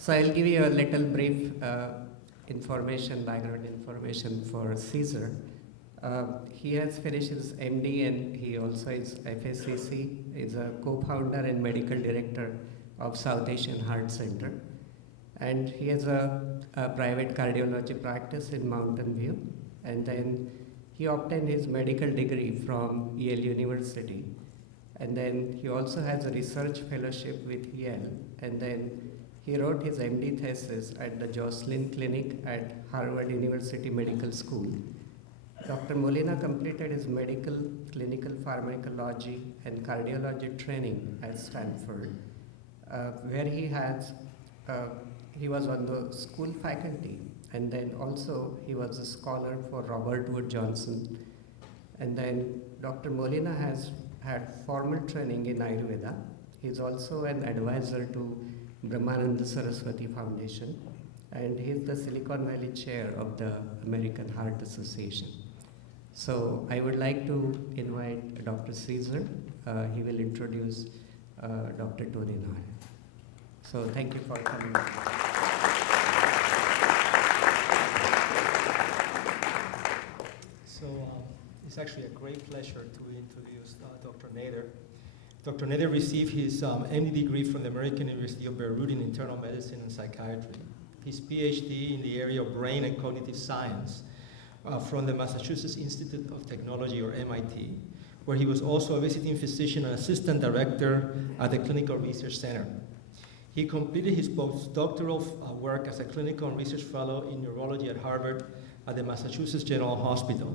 So I'll give you a little brief background information for Caesar. He has finished his MD and he also is FSCC, is a co-founder and medical director of South Asian Heart Center. And he has a private cardiology practice in Mountain View. And then he obtained his medical degree from Yale University. And then he also has a research fellowship with Yale. And then he wrote his MD thesis at the Joslin Clinic at Harvard University Medical School. Dr. Molina completed his medical, clinical pharmacology, and cardiology training at Stanford, where he was on the school faculty, and then also he was a scholar for Robert Wood Johnson. And then Dr. Molina has had formal training in Ayurveda. He's also an advisor to Brahmananda Saraswati Foundation, and he's the Silicon Valley chair of the American Heart Association. So I would like to invite Dr. Caesar. He will introduce Dr. Tony Nader. So thank you for coming. So it's actually a great pleasure to introduce Dr. Nader. Dr. Nader received his MD degree from the American University of Beirut in internal medicine and psychiatry. His PhD in the area of brain and cognitive science from the Massachusetts Institute of Technology, or MIT, where he was also a visiting physician and assistant director at the Clinical Research Center. He completed his postdoctoral work as a clinical and research fellow in neurology at Harvard at the Massachusetts General Hospital.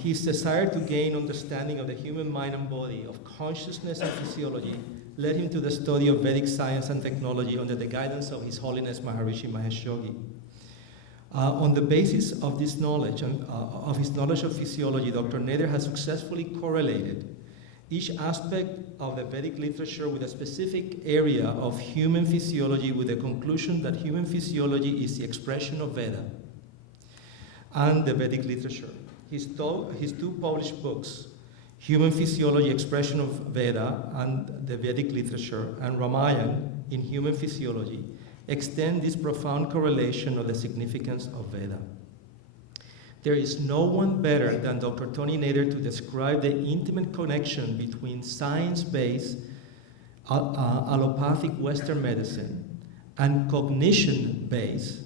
His desire to gain understanding of the human mind and body, of consciousness and physiology, led him to the study of Vedic science and technology under the guidance of His Holiness Maharishi Mahesh Yogi. On the basis of this knowledge, of his knowledge of physiology, Dr. Nader has successfully correlated each aspect of the Vedic literature with a specific area of human physiology, with the conclusion that human physiology is the expression of Veda and the Vedic literature. His two published books, Human Physiology, Expression of Veda and the Vedic Literature, and Ramayana in Human Physiology, extend this profound correlation of the significance of Veda. There is no one better than Dr. Tony Nader to describe the intimate connection between science-based allopathic Western medicine and cognition-based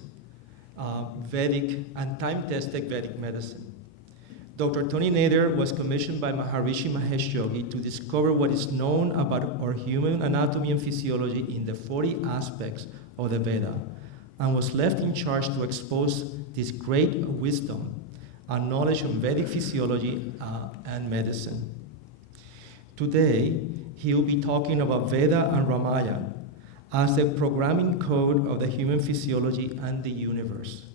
Vedic and time-tested Vedic medicine. Dr. Tony Nader was commissioned by Maharishi Mahesh Yogi to discover what is known about our human anatomy and physiology in the 40 aspects of the Veda, and was left in charge to expose this great wisdom and knowledge of Vedic physiology and medicine. Today, he will be talking about Veda and Ramayana as the programming code of the human physiology and the universe.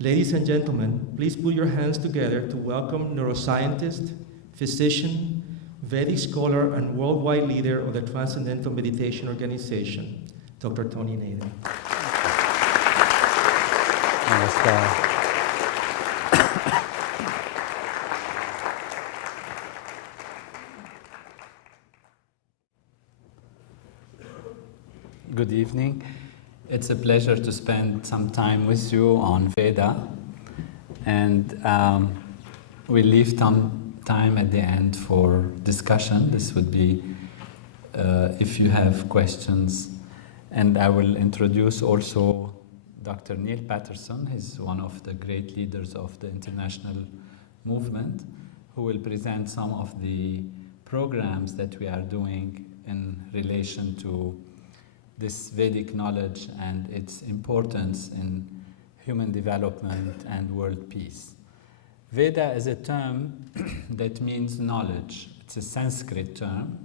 Ladies and gentlemen, please put your hands together to welcome neuroscientist, physician, Vedic scholar, and worldwide leader of the Transcendental Meditation Organization, Dr. Tony Nader. Namaskar. Good evening. It's a pleasure to spend some time with you on Veda, and we'll leave some time at the end for discussion. This would be if you have questions, and I will introduce also Dr. Neil Patterson. He's one of the great leaders of the international movement, who will present some of the programs that we are doing in relation to this Vedic knowledge and its importance in human development and world peace. Veda is a term that means knowledge. It's a Sanskrit term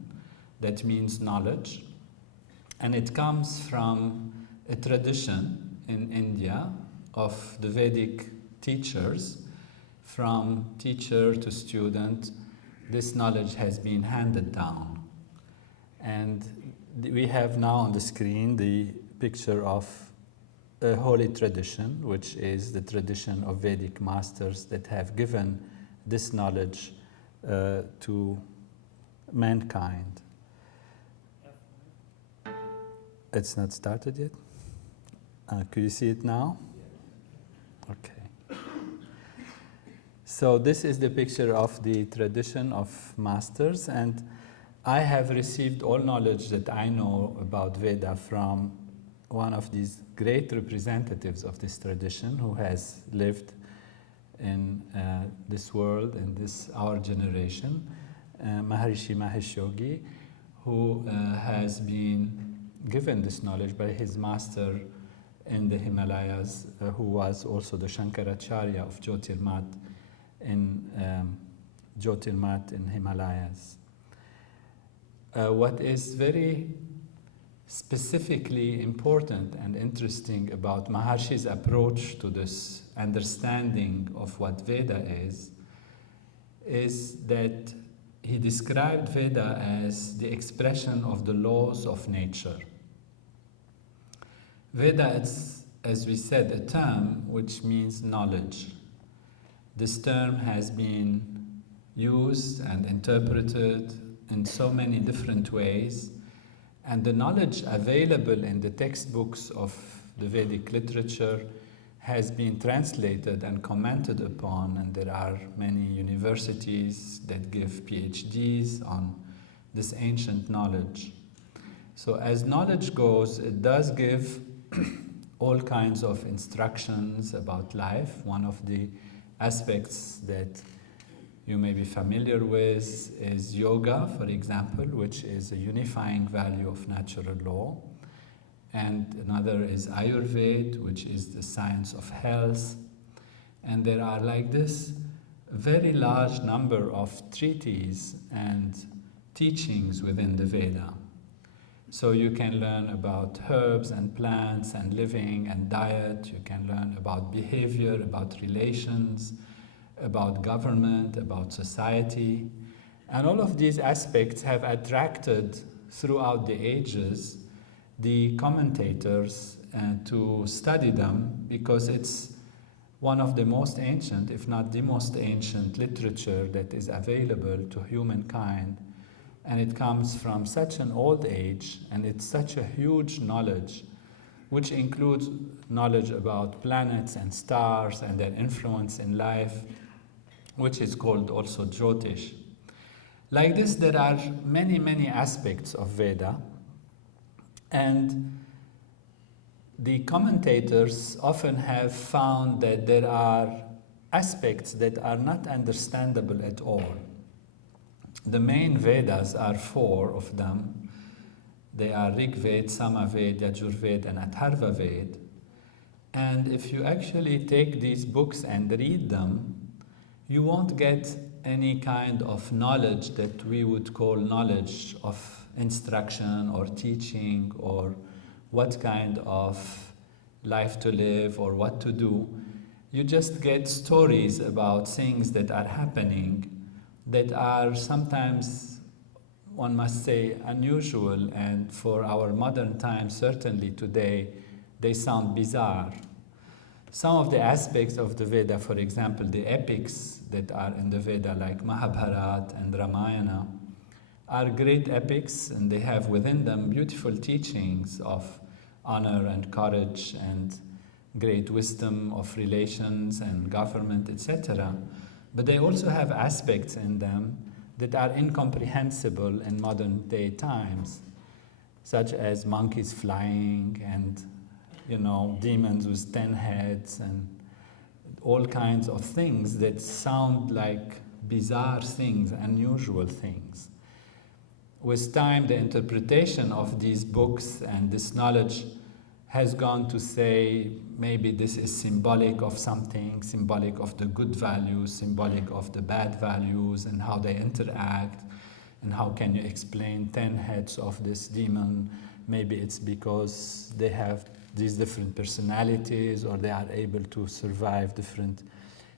that means knowledge, and it comes from a tradition in India of the Vedic teachers. From teacher to student, this knowledge has been handed down. And we have now on the screen the picture of a holy tradition, which is the tradition of Vedic masters that have given this knowledge to mankind. It's not started yet? Could you see it now? Okay. So this is the picture of the tradition of masters, and I have received all knowledge that I know about Veda from one of these great representatives of this tradition who has lived in this world, in this our generation, Maharishi Mahesh Yogi, who has been given this knowledge by his master in the Himalayas, who was also the Shankaracharya of Jyotirmat in Himalayas. What is very specifically important and interesting about Maharshi's approach to this understanding of what Veda is that he described Veda as the expression of the laws of nature. Veda is, as we said, a term which means knowledge. This term has been used and interpreted in so many different ways, and the knowledge available in the textbooks of the Vedic literature has been translated and commented upon, and there are many universities that give PhDs on this ancient knowledge. So as knowledge goes, it does give all kinds of instructions about life. One of the aspects that you may be familiar with is yoga, for example, which is a unifying value of natural law. And another is Ayurveda, which is the science of health. And there are like this very large number of treatises and teachings within the Veda. So you can learn about herbs and plants and living and diet. You can learn about behavior, about relations, about government, about society. And all of these aspects have attracted throughout the ages the commentators to study them, because it's one of the most ancient, if not the most ancient literature that is available to humankind. And it comes from such an old age, and it's such a huge knowledge, which includes knowledge about planets and stars and their influence in life, which is called also Jyotish. Like this, there are many, many aspects of Veda, and the commentators often have found that there are aspects that are not understandable at all. The main Vedas are 4 of them. They are Rig Veda, Samaveda, Yajur Veda, and Atharva Veda. And if you actually take these books and read them, you won't get any kind of knowledge that we would call knowledge of instruction or teaching or what kind of life to live or what to do. You just get stories about things that are happening that are sometimes, one must say, unusual, and for our modern times, certainly today, they sound bizarre. Some of the aspects of the Veda, for example, the epics that are in the Veda, like Mahabharata and Ramayana, are great epics, and they have within them beautiful teachings of honor and courage and great wisdom of relations and government, etc. But they also have aspects in them that are incomprehensible in modern day times, such as monkeys flying and, demons with 10 heads and all kinds of things that sound like bizarre things, unusual things. With time, the interpretation of these books and this knowledge has gone to say maybe this is symbolic of something, symbolic of the good values, symbolic of the bad values, and how they interact, and how can you explain 10 heads of this demon. Maybe it's because they have these different personalities, or they are able to survive different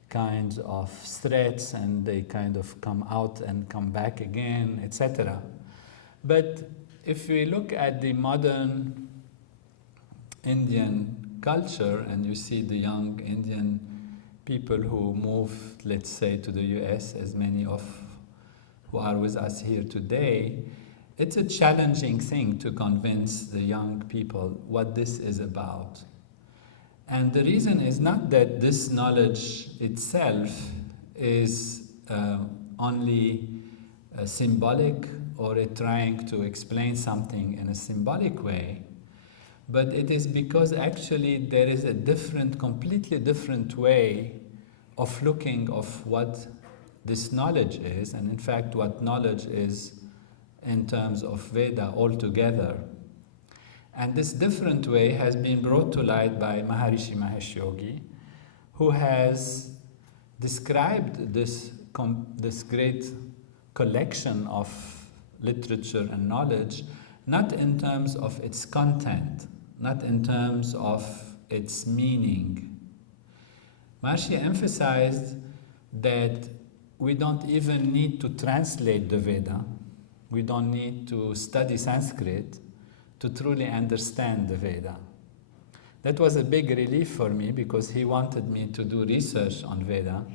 kinds of threats, and they kind of come out and come back again, etc. But if we look at the modern Indian culture, and you see the young Indian people who move, let's say, to the US, as many of who are with us here today, it's a challenging thing to convince the young people what this is about. And the reason is not that this knowledge itself is only symbolic or trying to explain something in a symbolic way, but it is because actually there is a completely different way of looking of what this knowledge is, and in fact what knowledge is in terms of Veda altogether. And this different way has been brought to light by Maharishi Mahesh Yogi, who has described this great collection of literature and knowledge not in terms of its content, not in terms of its meaning. Maharishi emphasized that we don't even need to translate the Veda. We don't need to study Sanskrit to truly understand the Veda. That was a big relief for me because he wanted me to do research on Veda,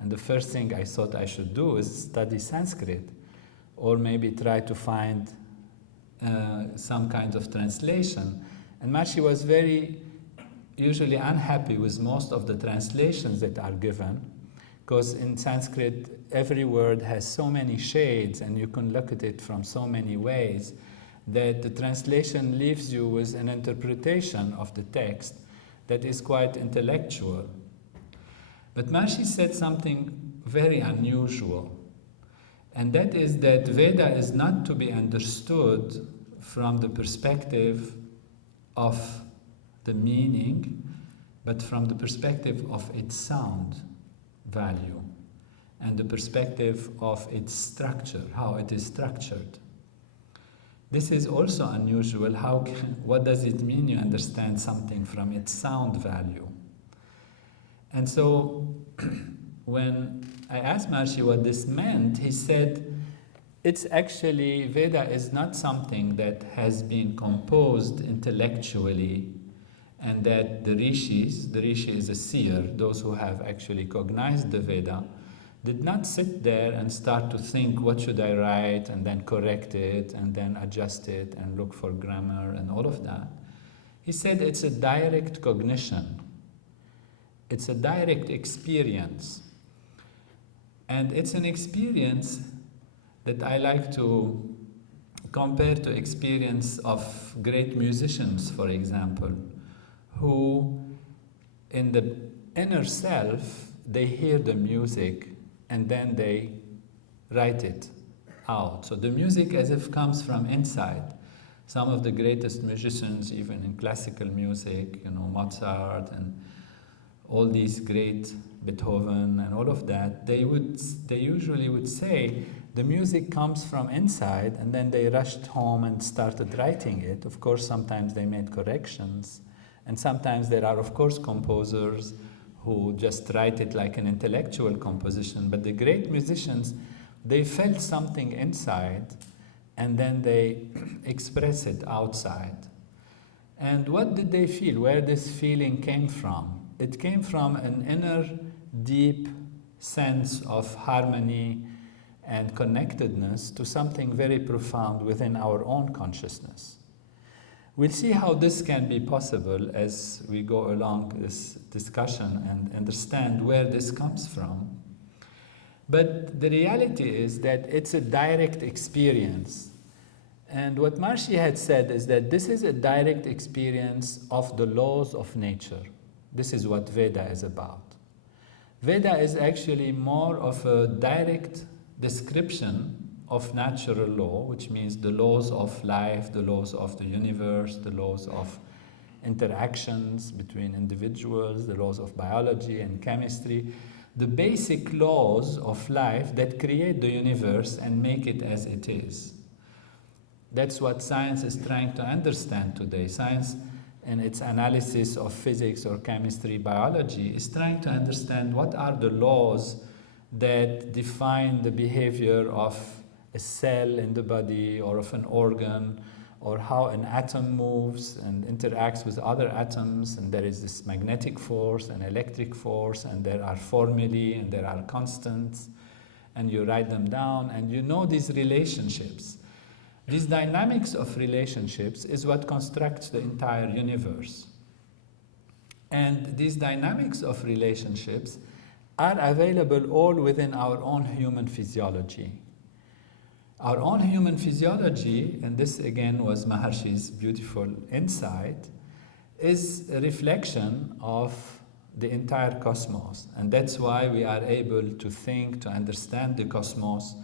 and the first thing I thought I should do is study Sanskrit, or maybe try to find some kind of translation. And Maharishi was very usually unhappy with most of the translations that are given, because in Sanskrit every word has so many shades and you can look at it from so many ways that the translation leaves you with an interpretation of the text that is quite intellectual. But Maharishi said something very unusual, and that is that Veda is not to be understood from the perspective of the meaning, but from the perspective of its sound value and the perspective of its structure, how it is structured. This is also unusual. What does it mean you understand something from its sound value? And so when I asked Maharishi what this meant, he said, it's actually, Veda is not something that has been composed intellectually, and that the rishi is a seer, those who have actually cognized the Veda, did not sit there and start to think, what should I write, and then correct it, and then adjust it, and look for grammar, and all of that. He said it's a direct cognition. It's a direct experience. And it's an experience that I like to compare to experience of great musicians, for example, who in the inner self, they hear the music and then they write it out. So the music as if comes from inside. Some of the greatest musicians, even in classical music, Mozart and all these great Beethoven and all of that, they usually would say the music comes from inside, and then they rushed home and started writing it. Of course, sometimes they made corrections, and sometimes there are, of course, composers who just write it like an intellectual composition. But the great musicians, they felt something inside, and then they express it outside. And what did they feel? Where this feeling came from? It came from an inner, deep sense of harmony and connectedness to something very profound within our own consciousness. We'll see how this can be possible as we go along this discussion and understand where this comes from. But the reality is that it's a direct experience. And what Maharishi had said is that this is a direct experience of the laws of nature. This is what Veda is about. Veda is actually more of a direct description of natural law, which means the laws of life, the laws of the universe, the laws of interactions between individuals, the laws of biology and chemistry, the basic laws of life that create the universe and make it as it is. That's what science is trying to understand today. Science, in its analysis of physics or chemistry, biology, is trying to understand what are the laws that define the behavior of a cell in the body or of an organ, or how an atom moves and interacts with other atoms, and there is this magnetic force and electric force, and there are formulae and there are constants, and you write them down and you know these relationships. These dynamics of relationships is what constructs the entire universe. And these dynamics of relationships are available all within our own human physiology. Our own human physiology, and this again was Maharshi's beautiful insight, is a reflection of the entire cosmos. And that's why we are able to think, to understand the cosmos.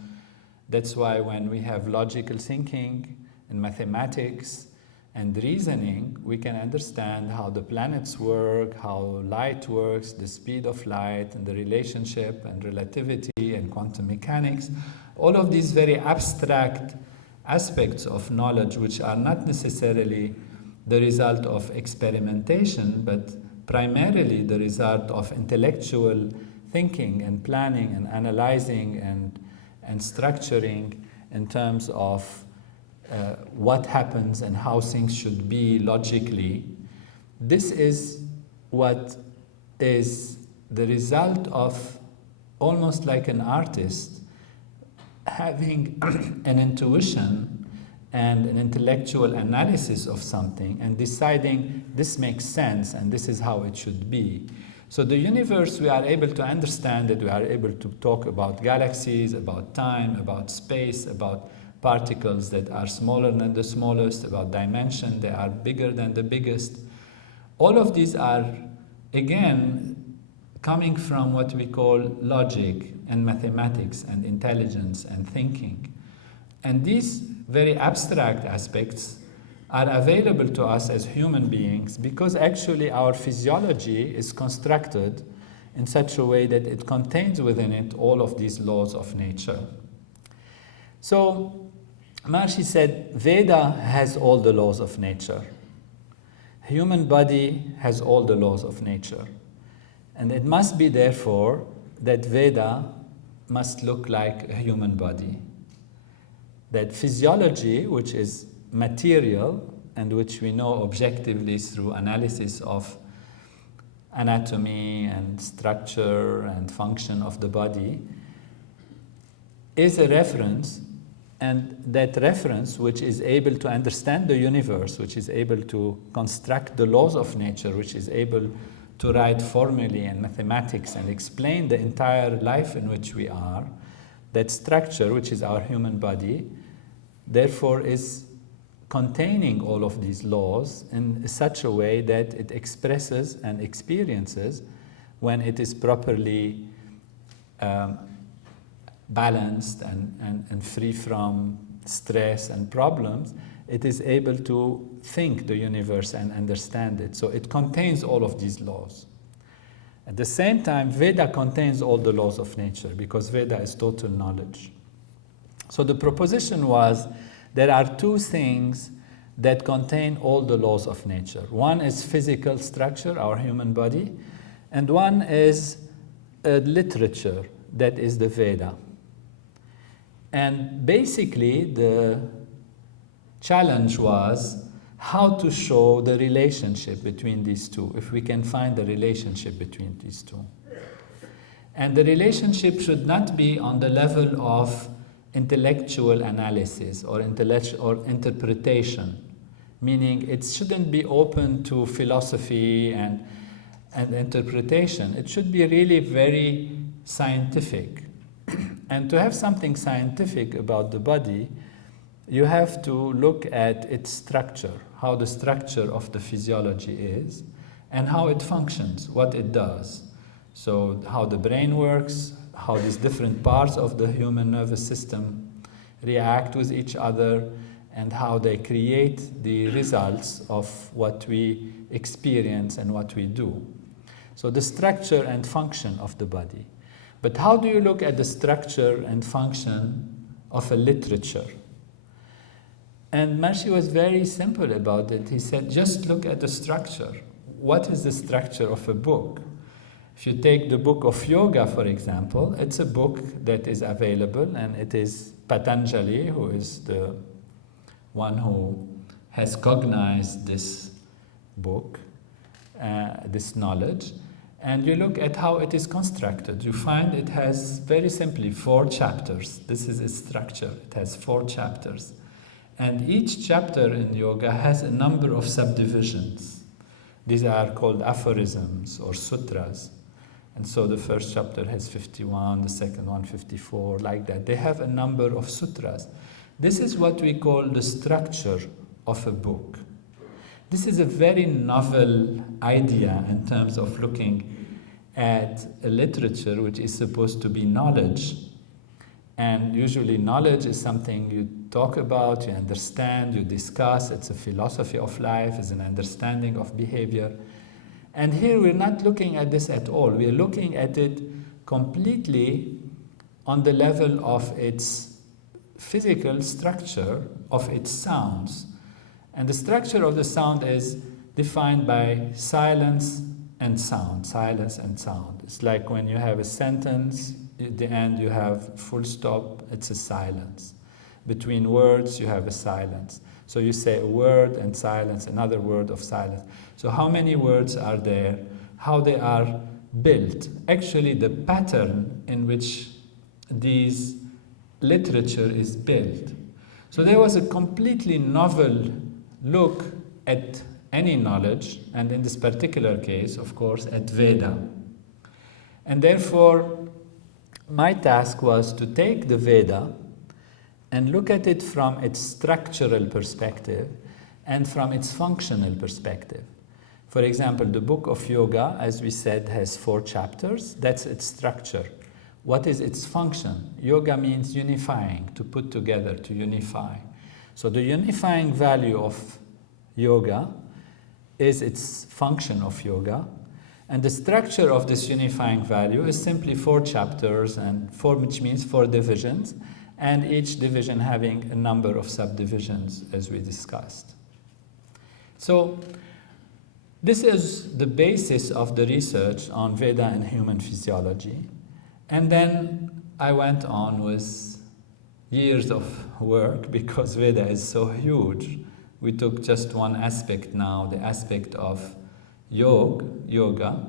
That's why when we have logical thinking and mathematics and reasoning, we can understand how the planets work, how light works, the speed of light, and the relationship and relativity and quantum mechanics. All of these very abstract aspects of knowledge, which are not necessarily the result of experimentation, but primarily the result of intellectual thinking and planning and analyzing and structuring in terms of what happens and how things should be logically. This is what is the result of almost like an artist having an intuition and an intellectual analysis of something and deciding this makes sense and this is how it should be. So the universe, we are able to understand it, we are able to talk about galaxies, about time, about space, about particles that are smaller than the smallest, about dimension, they are bigger than the biggest. All of these are, again, coming from what we call logic and mathematics and intelligence and thinking. And these very abstract aspects are available to us as human beings because actually our physiology is constructed in such a way that it contains within it all of these laws of nature. So Maharshi said, Veda has all the laws of nature. Human body has all the laws of nature. And it must be therefore that Veda must look like a human body. That physiology, which is material and which we know objectively through analysis of anatomy and structure and function of the body, is a reference, and that reference, which is able to understand the universe, which is able to construct the laws of nature, which is able to write formulae and mathematics and explain the entire life in which we are, that structure, which is our human body, therefore is containing all of these laws in such a way that it expresses and experiences when it is properly balanced and free from stress and problems, it is able to think the universe and understand it. So it contains all of these laws. At the same time, Veda contains all the laws of nature because Veda is total knowledge. So the proposition was there are two things that contain all the laws of nature. One is physical structure, our human body, and one is literature, that is the Veda. And basically the challenge was how to show the relationship between these two, if we can find the relationship between these two. And the relationship should not be on the level of intellectual analysis or interpretation, meaning it shouldn't be open to philosophy and interpretation. It should be really very scientific. And to have something scientific about the body, you have to look at its structure, how the structure of the physiology is, and how it functions, what it does. So how the brain works, how these different parts of the human nervous system react with each other, and how they create the results of what we experience and what we do. So the structure and function of the body. But how do you look at the structure and function of a literature? And Maharshi was very simple about it. He said, just look at the structure. What is the structure of a book? If you take the book of yoga, for example, it's a book that is available, and it is Patanjali, who is the one who has cognized this book, this knowledge. And you look at how it is constructed. You find it has, very simply, 4 chapters. This is its structure. It has 4 chapters. And each chapter in yoga has a number of subdivisions. These are called aphorisms or sutras. And so the first chapter has 51, the second one 54, like that. They have a number of sutras. This is what we call the structure of a book. This is a very novel idea in terms of looking at a literature which is supposed to be knowledge. And usually knowledge is something you talk about, you understand, you discuss. It's a philosophy of life, it's an understanding of behavior. And here we're not looking at this at all. We're looking at it completely on the level of its physical structure, of its sounds. And the structure of the sound is defined by silence and sound, silence and sound. It's like when you have a sentence, at the end you have full stop, it's a silence. Between words you have a silence. So you say a word and silence, another word of silence. So how many words are there? How they are built? Actually, the pattern in which these literature is built. So there was a completely novel look at any knowledge, and in this particular case, of course, at Veda. And therefore, my task was to take the Veda and look at it from its structural perspective and from its functional perspective. For example, the book of yoga, as we said, has 4 chapters. That's its structure. What is its function? Yoga means unifying, to put together, to unify. So the unifying value of yoga is its function of yoga. And the structure of this unifying value is simply 4 chapters, and 4, which means 4 divisions, and each division having a number of subdivisions, as we discussed. So this is the basis of the research on Veda and human physiology. And then I went on with years of work, because Veda is so huge. We took just one aspect now, the aspect of yoga.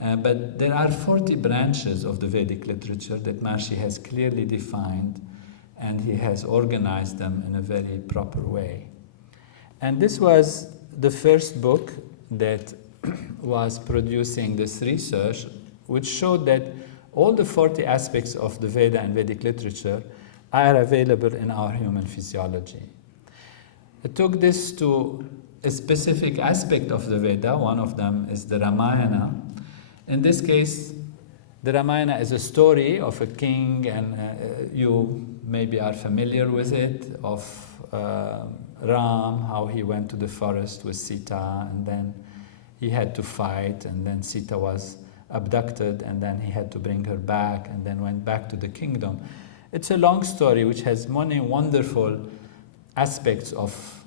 But there are 40 branches of the Vedic literature that Maharishi has clearly defined, and he has organized them in a very proper way. And this was the first book that was producing this research, which showed that all the 40 aspects of the Veda and Vedic literature are available in our human physiology. I took this to a specific aspect of the Veda. One of them is the Ramayana. In this case, the Ramayana is a story of a king, and you maybe are familiar with it, of Ram, how he went to the forest with Sita, and then he had to fight, and then Sita was abducted, and then he had to bring her back, and then went back to the kingdom. It's a long story which has many wonderful aspects of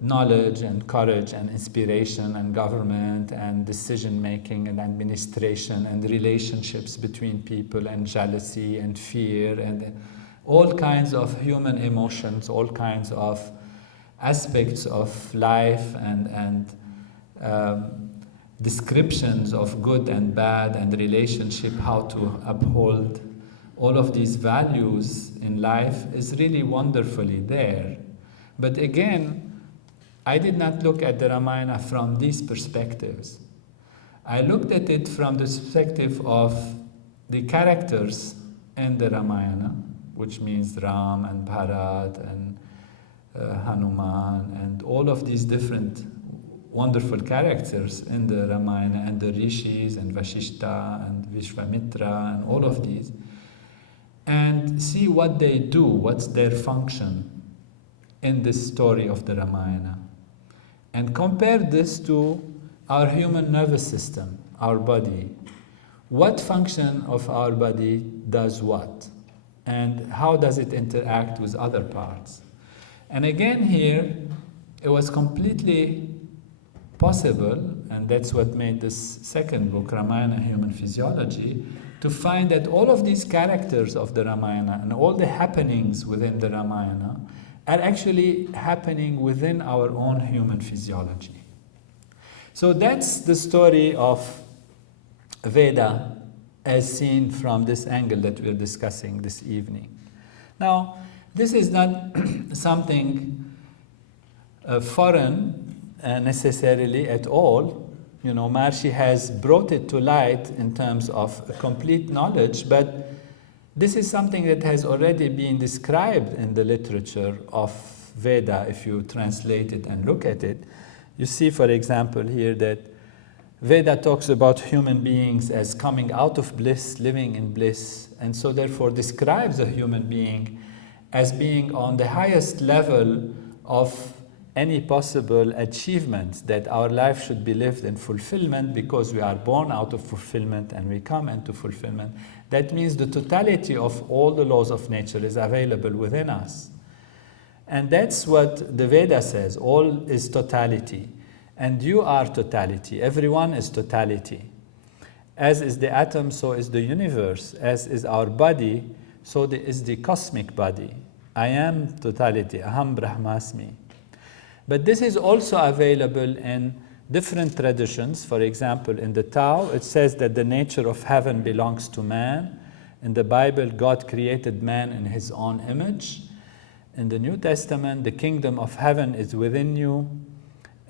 knowledge and courage and inspiration and government and decision making and administration and relationships between people and jealousy and fear and all kinds of human emotions, all kinds of aspects of life and descriptions of good and bad and relationship, how to uphold all of these values in life is really wonderfully there. But again, I did not look at the Ramayana from these perspectives. I looked at it from the perspective of the characters in the Ramayana, which means Ram and Bharat and Hanuman and all of these different wonderful characters in the Ramayana, and the Rishis and Vashishta and Vishwamitra and all of these, and see what they do, what's their function in this story of the Ramayana. And compare this to our human nervous system, our body. What function of our body does what? And how does it interact with other parts? And again here, it was completely possible, and that's what made this second book, Ramayana Human Physiology, to find that all of these characters of the Ramayana and all the happenings within the Ramayana are actually happening within our own human physiology. So that's the story of Veda as seen from this angle that we're discussing this evening. Now, This is not something foreign necessarily at all. You know, Maharishi has brought it to light in terms of complete knowledge, but this is something that has already been described in the literature of Veda. If you translate it and look at it, you see, for example, here that Veda talks about human beings as coming out of bliss, living in bliss, and so therefore describes a human being as being on the highest level of any possible achievement, that our life should be lived in fulfillment because we are born out of fulfillment and we come into fulfillment. That means the totality of all the laws of nature is available within us. And that's what the Veda says, all is totality. And you are totality, everyone is totality. As is the atom, so is the universe. As is our body, so is the cosmic body. I am totality, aham brahmasmi. But this is also available in different traditions. For example, in the Tao, it says that the nature of heaven belongs to man. In the Bible, God created man in his own image. In the New Testament, the kingdom of heaven is within you.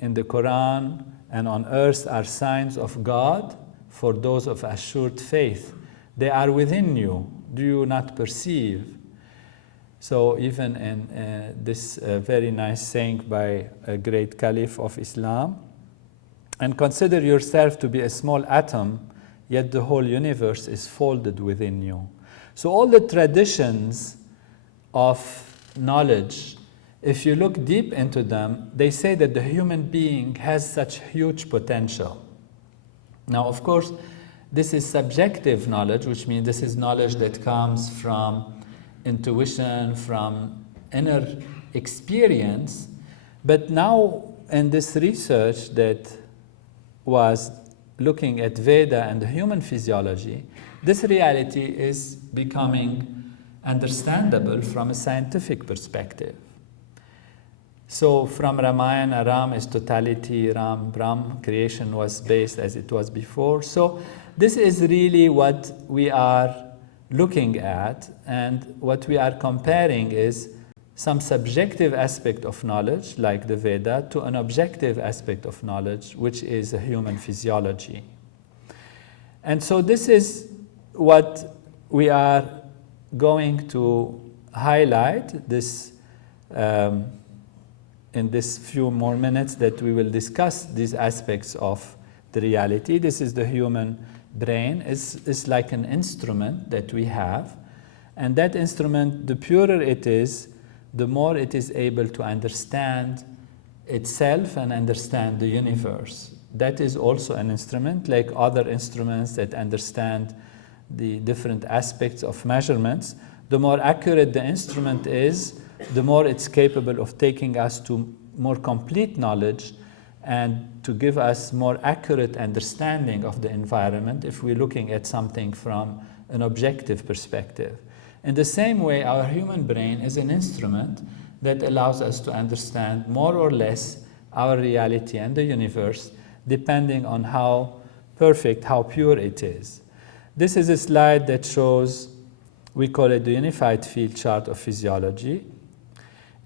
In the Quran and on earth are signs of God for those of assured faith. They are within you. Do you not perceive? So even in this very nice saying by a great caliph of Islam, and consider yourself to be a small atom, yet the whole universe is folded within you. So all the traditions of knowledge, if you look deep into them, they say that the human being has such huge potential. Now, of course, this is subjective knowledge, which means this is knowledge that comes from intuition, from inner experience. But now in this research that was looking at Veda and the human physiology, this reality is becoming understandable from a scientific perspective. So from Ramayana, Ram is totality, Ram, Brahm, creation was based as it was before. So this is really what we are looking at, and what we are comparing is some subjective aspect of knowledge, like the Veda, to an objective aspect of knowledge, which is a human physiology. And so this is what we are going to highlight this in this few more minutes that we will discuss these aspects of the reality. This is the human brain. It's like an instrument that we have, and that instrument, the purer it is, the more it is able to understand itself and understand the universe. That is also an instrument, like other instruments that understand the different aspects of measurements. The more accurate the instrument is, the more it's capable of taking us to more complete knowledge and to give us more accurate understanding of the environment if we're looking at something from an objective perspective. In the same way, our human brain is an instrument that allows us to understand more or less our reality and the universe, depending on how perfect, how pure it is. This is a slide that shows, we call it the unified field chart of physiology.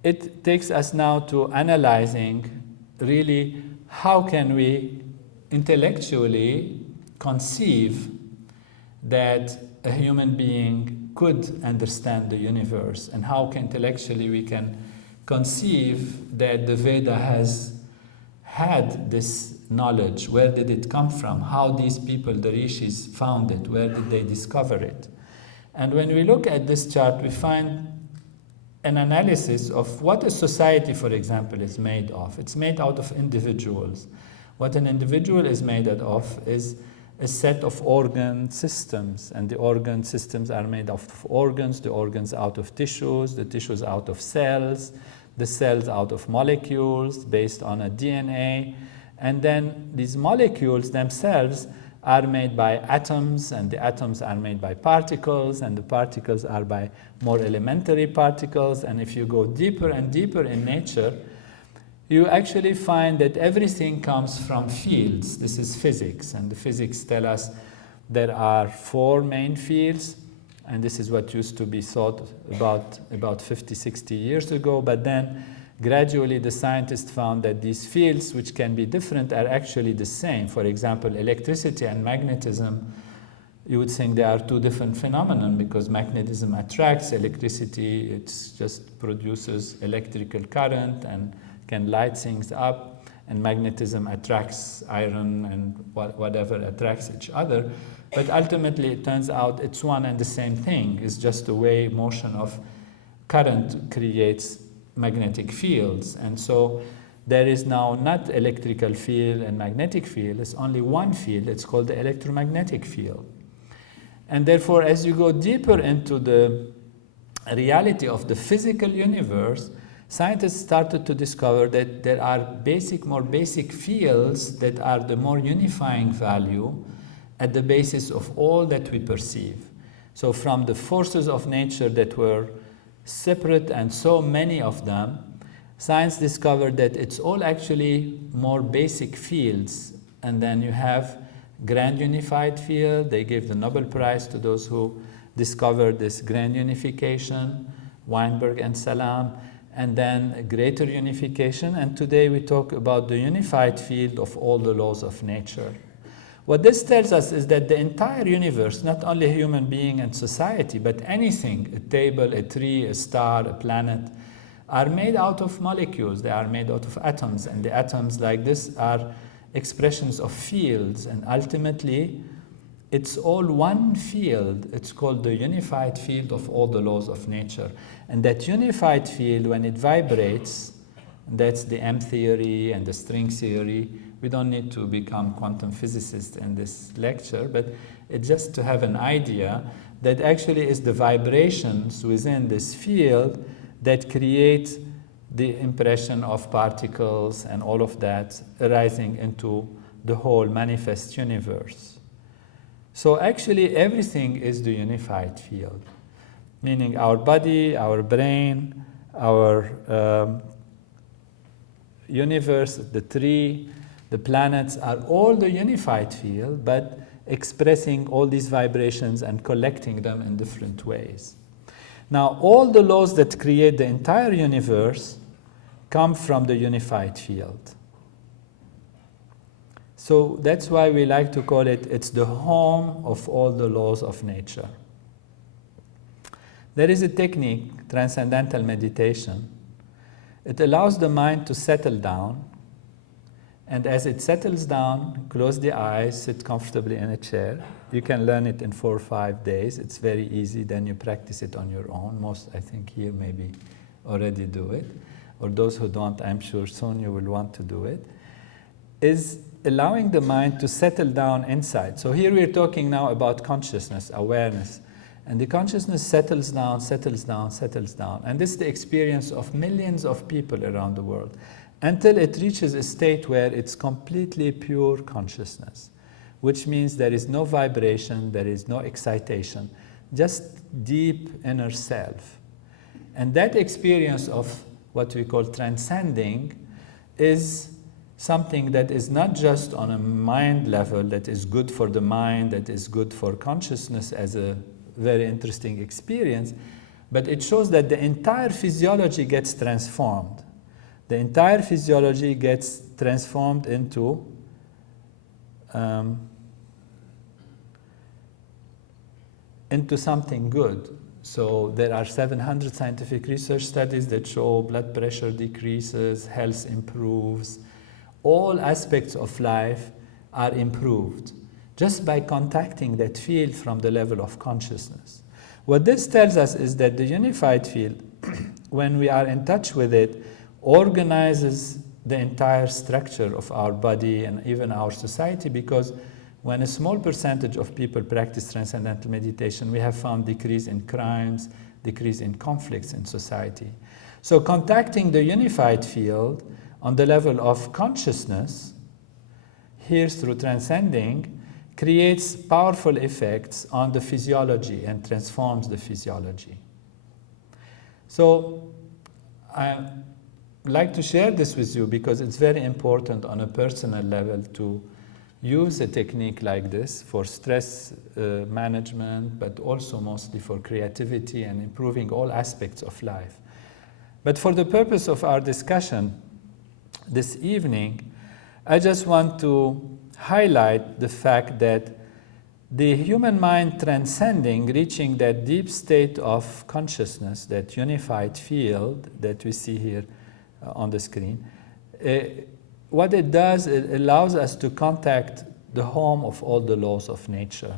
It takes us now to analyzing really how can we intellectually conceive that a human being could understand the universe, and how intellectually we can conceive that the Veda has had this knowledge. Where did it come from? How these people, the rishis, found it? Where did they discover it? And when we look at this chart, we find an analysis of what a society, for example, is made of. It's made out of individuals. What an individual is made out of is a set of organ systems, and the organ systems are made of organs, the organs out of tissues, the tissues out of cells, the cells out of molecules based on a DNA, and then these molecules themselves are made by atoms, and the atoms are made by particles, and the particles are by more elementary particles. And if you go deeper and deeper in nature, you actually find that everything comes from fields. This is physics, and the physics tell us there are 4 main fields: And this is what used to be thought about 50, 60 years ago. But then gradually the scientists found that these fields, which can be different, are actually the same. For example, electricity and magnetism, you would think they are two different phenomena because magnetism attracts electricity, it just produces electrical current and can light things up, and magnetism attracts iron and whatever attracts each other. But ultimately it turns out it's one and the same thing. It's just the way motion of current creates magnetic fields. And so there is now not electrical field and magnetic field, it's only one field, it's called the electromagnetic field. And therefore, as you go deeper into the reality of the physical universe, scientists started to discover that there are more basic fields that are the more unifying value at the basis of all that we perceive. So from the forces of nature that were separate and so many of them, science discovered that it's all actually more basic fields. And then you have grand unified field. They gave the Nobel Prize to those who discovered this grand unification, Weinberg and Salam, and then greater unification. And today we talk about the unified field of all the laws of nature. What this tells us is that the entire universe, not only a human being and society, but anything, a table, a tree, a star, a planet, are made out of molecules. They are made out of atoms, and the atoms like this are expressions of fields, and ultimately it's all one field. It's called the unified field of all the laws of nature. And that unified field, when it vibrates, that's the M theory and the string theory. We don't need to become quantum physicists in this lecture, but it's just to have an idea that actually is the vibrations within this field that create the impression of particles and all of that arising into the whole manifest universe. So actually everything is the unified field, meaning our body, our brain, our universe, the tree, the planets are all the unified field, but expressing all these vibrations and collecting them in different ways. Now, all the laws that create the entire universe come from the unified field. So that's why we like to call it's the home of all the laws of nature. There is a technique, Transcendental Meditation. It allows the mind to settle down, and as it settles down, close the eyes, sit comfortably in a chair. You can learn it in 4 or 5 days. It's very easy. Then you practice it on your own. Most, I think, here maybe already do it. Or those who don't, I'm sure soon you will want to do it. Is allowing the mind to settle down inside. So here we're talking now about consciousness, awareness. And the consciousness settles down, settles down, settles down. And this is the experience of millions of people around the world, until it reaches a state where it's completely pure consciousness, which means there is no vibration, there is no excitation, just deep inner self. And that experience of what we call transcending is something that is not just on a mind level, that is good for the mind, that is good for consciousness as a very interesting experience, but it shows that the entire physiology gets transformed. The entire physiology gets transformed into something good. So there are 700 scientific research studies that show blood pressure decreases, health improves, all aspects of life are improved just by contacting that field from the level of consciousness. What this tells us is that the unified field, when we are in touch with it, organizes the entire structure of our body and even our society, because when a small percentage of people practice transcendental meditation, we have found decrease in crimes, decrease in conflicts in society. So contacting the unified field on the level of consciousness, here through transcending, creates powerful effects on the physiology and transforms the physiology. So I like to share this with you because it's very important on a personal level to use a technique like this for stress management, but also mostly for creativity and improving all aspects of life. But for the purpose of our discussion this evening, I just want to highlight the fact that the human mind transcending, reaching that deep state of consciousness, that unified field that we see here on the screen, what it does, it allows us to contact the home of all the laws of nature.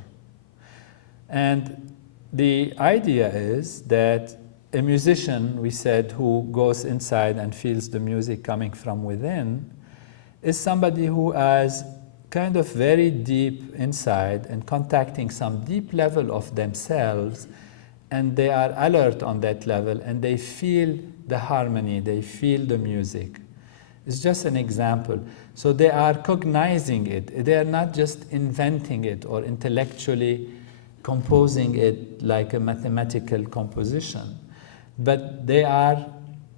And the idea is that a musician, we said, who goes inside and feels the music coming from within, is somebody who has kind of very deep inside and contacting some deep level of themselves, and they are alert on that level, and they feel the harmony, they feel the music. It's just an example. So they are cognizing it. They are not just inventing it or intellectually composing it like a mathematical composition, but they are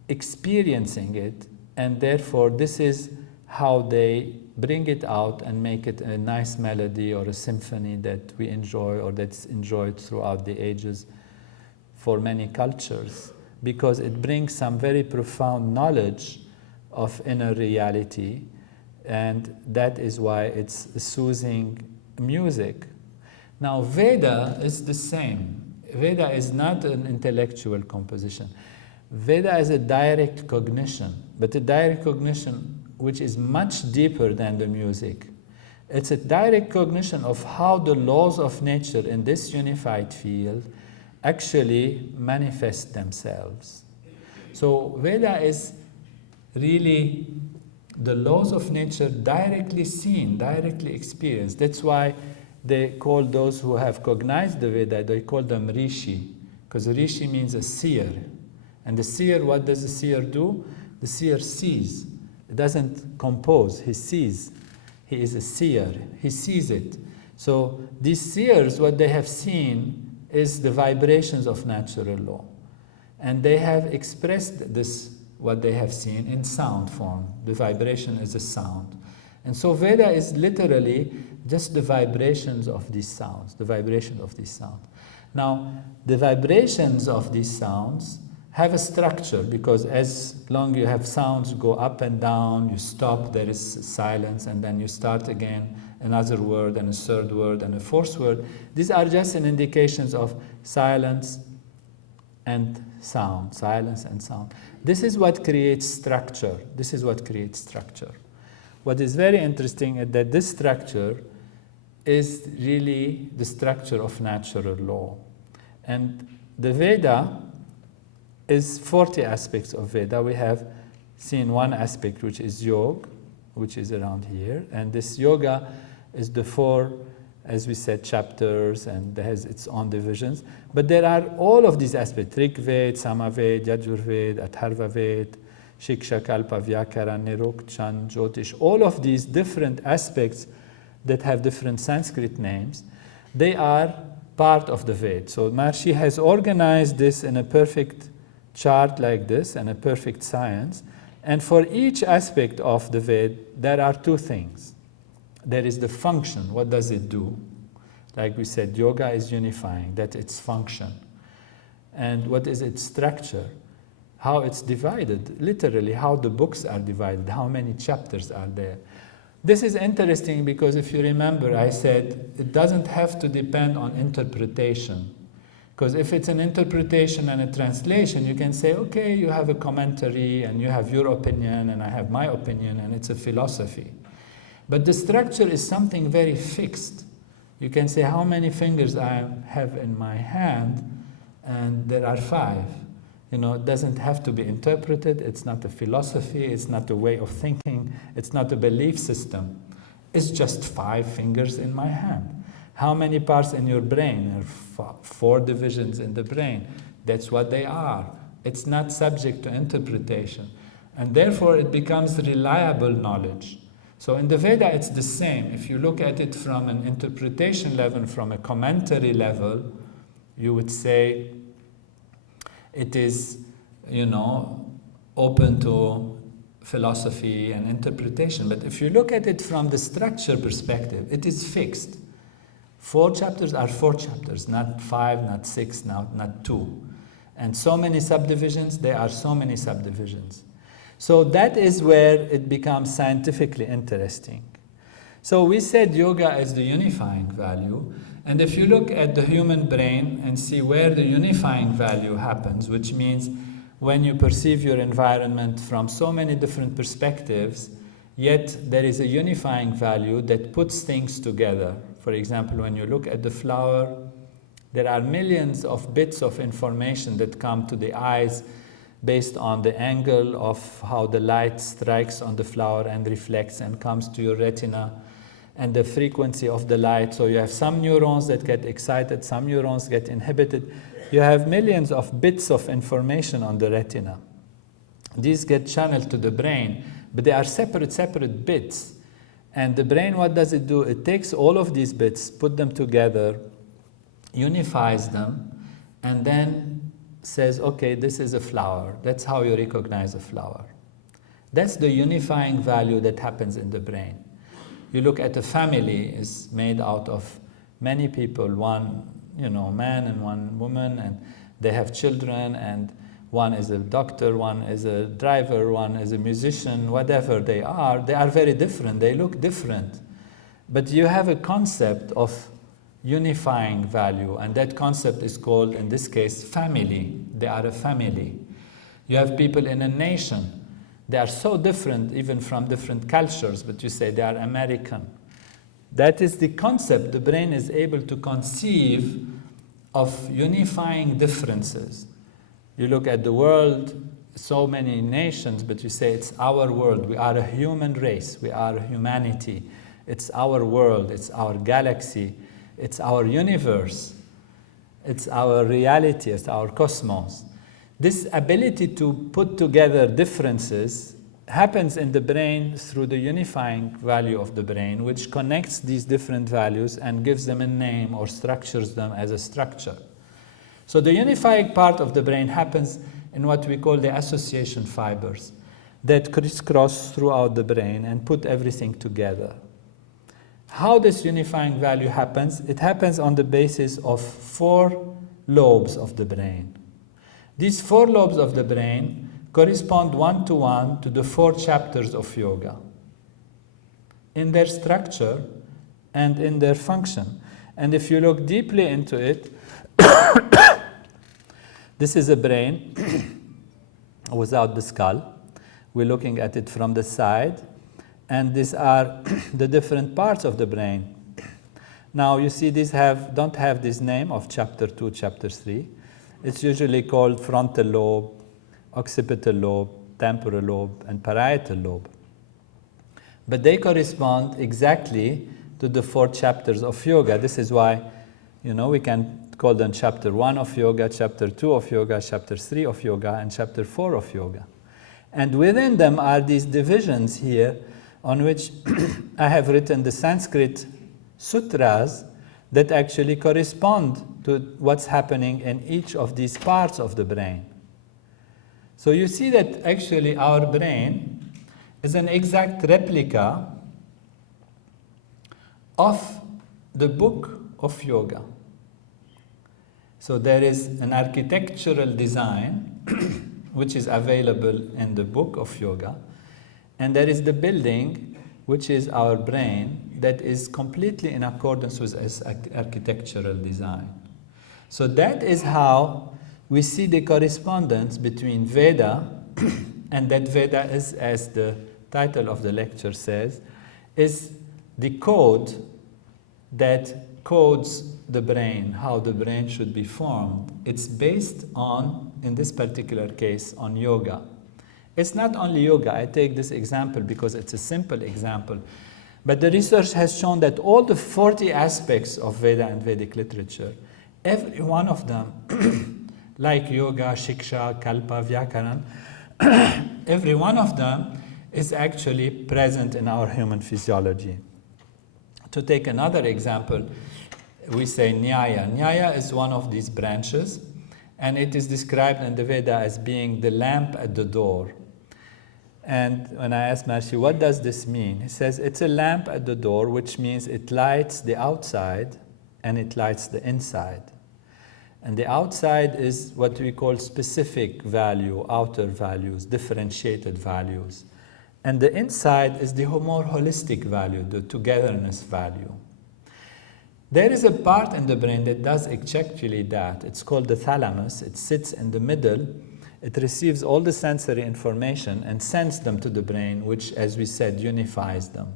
experiencing it, and therefore this is how they bring it out and make it a nice melody or a symphony that we enjoy or that's enjoyed throughout the ages for many cultures, because it brings some very profound knowledge of inner reality, and that is why it's soothing music. Now, Veda is the same. Veda is not an intellectual composition. Veda is a direct cognition, but a direct cognition which is much deeper than the music. It's a direct cognition of how the laws of nature in this unified field actually manifest themselves. So Veda is really the laws of nature directly seen, directly experienced. That's why they call those who have cognized the Veda, they call them Rishi, because Rishi means a seer. And the seer, what does the seer do? The seer sees. It doesn't compose, he sees. He is a seer, he sees it. So these seers, what they have seen is the vibrations of natural law. And they have expressed this, what they have seen, in sound form. The vibration is a sound. And so Veda is literally just the vibrations of these sounds, the vibration of these sounds. Now, the vibrations of these sounds have a structure, because as long you have sounds go up and down, you stop, there is silence, and then you start again, another word and a third word and a fourth word. These are just an indications of silence and sound, silence and sound. This is what creates structure. This is what creates structure. What is very interesting is that this structure is really the structure of natural law. And the Veda is 40 aspects of Veda. We have seen one aspect, which is yoga, which is around here. And this yoga is the 4, as we said, chapters, and it has its own divisions. But there are all of these aspects: Rig Veda, Samaveda, Yajurveda, Atharva Veda, Shiksha, Kalpa, Vyakara, Niruk, Chan, Jyotish. All of these different aspects that have different Sanskrit names, they are part of the Veda. So Maharishi has organized this in a perfect chart like this and a perfect science. And for each aspect of the Veda, there are 2 things. There is the function. What does it do? Like we said, yoga is unifying. That's its function. And what is its structure? How it's divided, literally how the books are divided, how many chapters are there. This is interesting because if you remember, I said it doesn't have to depend on interpretation. Because if it's an interpretation and a translation, you can say, okay, you have a commentary and you have your opinion and I have my opinion, and it's a philosophy. But the structure is something very fixed. You can say how many fingers I have in my hand, and there are 5. You know, it doesn't have to be interpreted. It's not a philosophy. It's not a way of thinking. It's not a belief system. It's just 5 fingers in my hand. How many parts in your brain? There are 4 divisions in the brain. That's what they are. It's not subject to interpretation. And therefore, it becomes reliable knowledge. So in the Veda, it's the same. If you look at it from an interpretation level, from a commentary level, you would say it is, open to philosophy and interpretation. But if you look at it from the structure perspective, it is fixed. 4 chapters are 4 chapters, not 5, not 6, not 2. And so many subdivisions, there are so many subdivisions. So that is where it becomes scientifically interesting. So we said yoga is the unifying value. And if you look at the human brain and see where the unifying value happens, which means when you perceive your environment from so many different perspectives, yet there is a unifying value that puts things together. For example, when you look at the flower, there are millions of bits of information that come to the eyes based on the angle of how the light strikes on the flower and reflects and comes to your retina, and the frequency of the light. So you have some neurons that get excited, some neurons get inhibited. You have millions of bits of information on the retina. These get channeled to the brain, but they are separate bits. And the brain, what does it do? It takes all of these bits, put them together, unifies them, and then says, okay, this is a flower. That's how you recognize a flower. That's the unifying value that happens in the brain. You look at a family, is made out of many people, one man and one woman, and they have children, and one is a doctor, one is a driver, one is a musician, whatever they are very different, they look different. But you have a concept of unifying value, and that concept is called, in this case, family. They are a family. You have people in a nation. They are so different, even from different cultures, but you say they are American. That is the concept. The brain is able to conceive of unifying differences. You look at the world, so many nations, but you say it's our world. We are a human race. We are humanity. It's our world. It's our galaxy. It's our universe. It's our reality. It's our cosmos. This ability to put together differences happens in the brain through the unifying value of the brain, which connects these different values and gives them a name or structures them as a structure. So the unifying part of the brain happens in what we call the association fibers that crisscross throughout the brain and put everything together. How this unifying value happens? It happens on the basis of 4 lobes of the brain. These 4 lobes of the brain correspond one-to-one to the 4 chapters of yoga in their structure and in their function. And if you look deeply into it, this is a brain without the skull. We're looking at it from the side, and these are the different parts of the brain. Now you see these don't have this name of chapter 2, chapter 3. It's usually called frontal lobe, occipital lobe, temporal lobe, and parietal lobe. But they correspond exactly to the 4 chapters of yoga. This is why, we can call them chapter 1 of yoga, chapter 2 of yoga, chapter 3 of yoga, and chapter 4 of yoga. And within them are these divisions here on which I have written the Sanskrit sutras that actually correspond to what's happening in each of these parts of the brain. So you see that actually our brain is an exact replica of the book of yoga. So there is an architectural design which is available in the book of yoga, and there is the building, which is our brain, that is completely in accordance with this architectural design. So that is how we see the correspondence between Veda, and that Veda is, as the title of the lecture says, is the code that codes the brain, how the brain should be formed. It's based on, in this particular case, on yoga. It's not only yoga. I take this example because it's a simple example. But the research has shown that all the 40 aspects of Veda and Vedic literature, every one of them, like yoga, shiksha, kalpa, vyakaran, every one of them is actually present in our human physiology. To take another example, we say Nyaya. Nyaya is one of these branches, and it is described in the Veda as being the lamp at the door. And when I asked Maharishi, what does this mean? He says, it's a lamp at the door, which means it lights the outside and it lights the inside. And the outside is what we call specific value, outer values, differentiated values. And the inside is the more holistic value, the togetherness value. There is a part in the brain that does exactly that. It's called the thalamus. It sits in the middle. It receives all the sensory information and sends them to the brain, which, as we said, unifies them.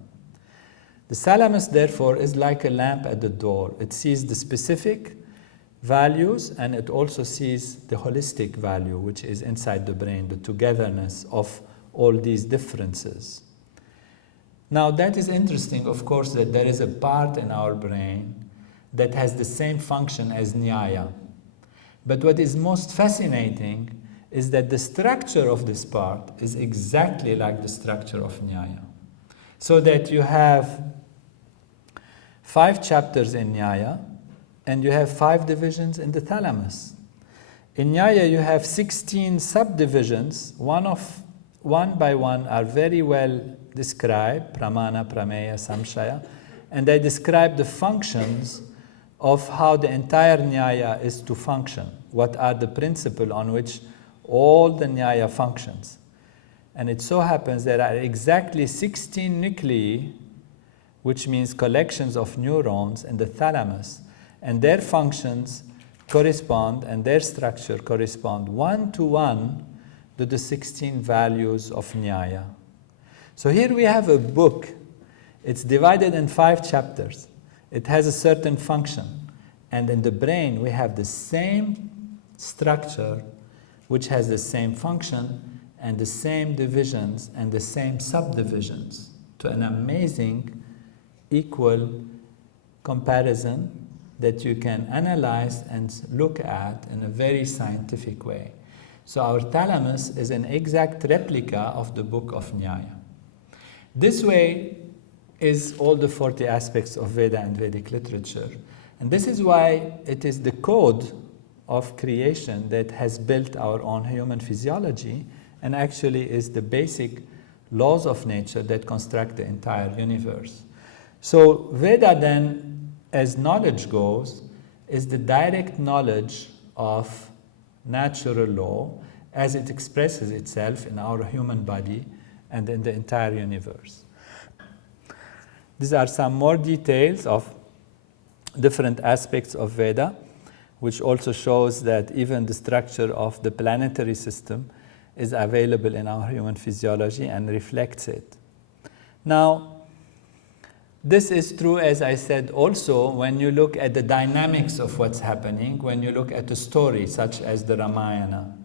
The thalamus, therefore, is like a lamp at the door. It sees the specific values, and it also sees the holistic value, which is inside the brain, the togetherness of all these differences. Now, that is interesting, of course, that there is a part in our brain that has the same function as Nyaya. But what is most fascinating is that the structure of this part is exactly like the structure of Nyaya. So that you have 5 chapters in Nyaya, and you have 5 divisions in the thalamus. In Nyaya, you have 16 subdivisions, one by one are very well described, pramana, prameya, samshaya, and they describe the functions of how the entire Nyaya is to function, what are the principles on which all the Nyaya functions. And it so happens there are exactly 16 nuclei, which means collections of neurons in the thalamus, and their functions correspond and their structure correspond one-to-one to the 16 values of Nyaya. So here we have a book. It's divided in 5 chapters. It has a certain function. And in the brain, we have the same structure, which has the same function and the same divisions and the same subdivisions to an amazing equal comparison that you can analyze and look at in a very scientific way. So our thalamus is an exact replica of the book of Nyaya. This way is all the 40 aspects of Veda and Vedic literature. And this is why it is the code of creation that has built our own human physiology and actually is the basic laws of nature that construct the entire universe. So Veda then, as knowledge goes, is the direct knowledge of natural law as it expresses itself in our human body and in the entire universe. These are some more details of different aspects of Veda, which also shows that even the structure of the planetary system is available in our human physiology and reflects it. Now, this is true, as I said, also when you look at the dynamics of what's happening, when you look at a story such as the Ramayana.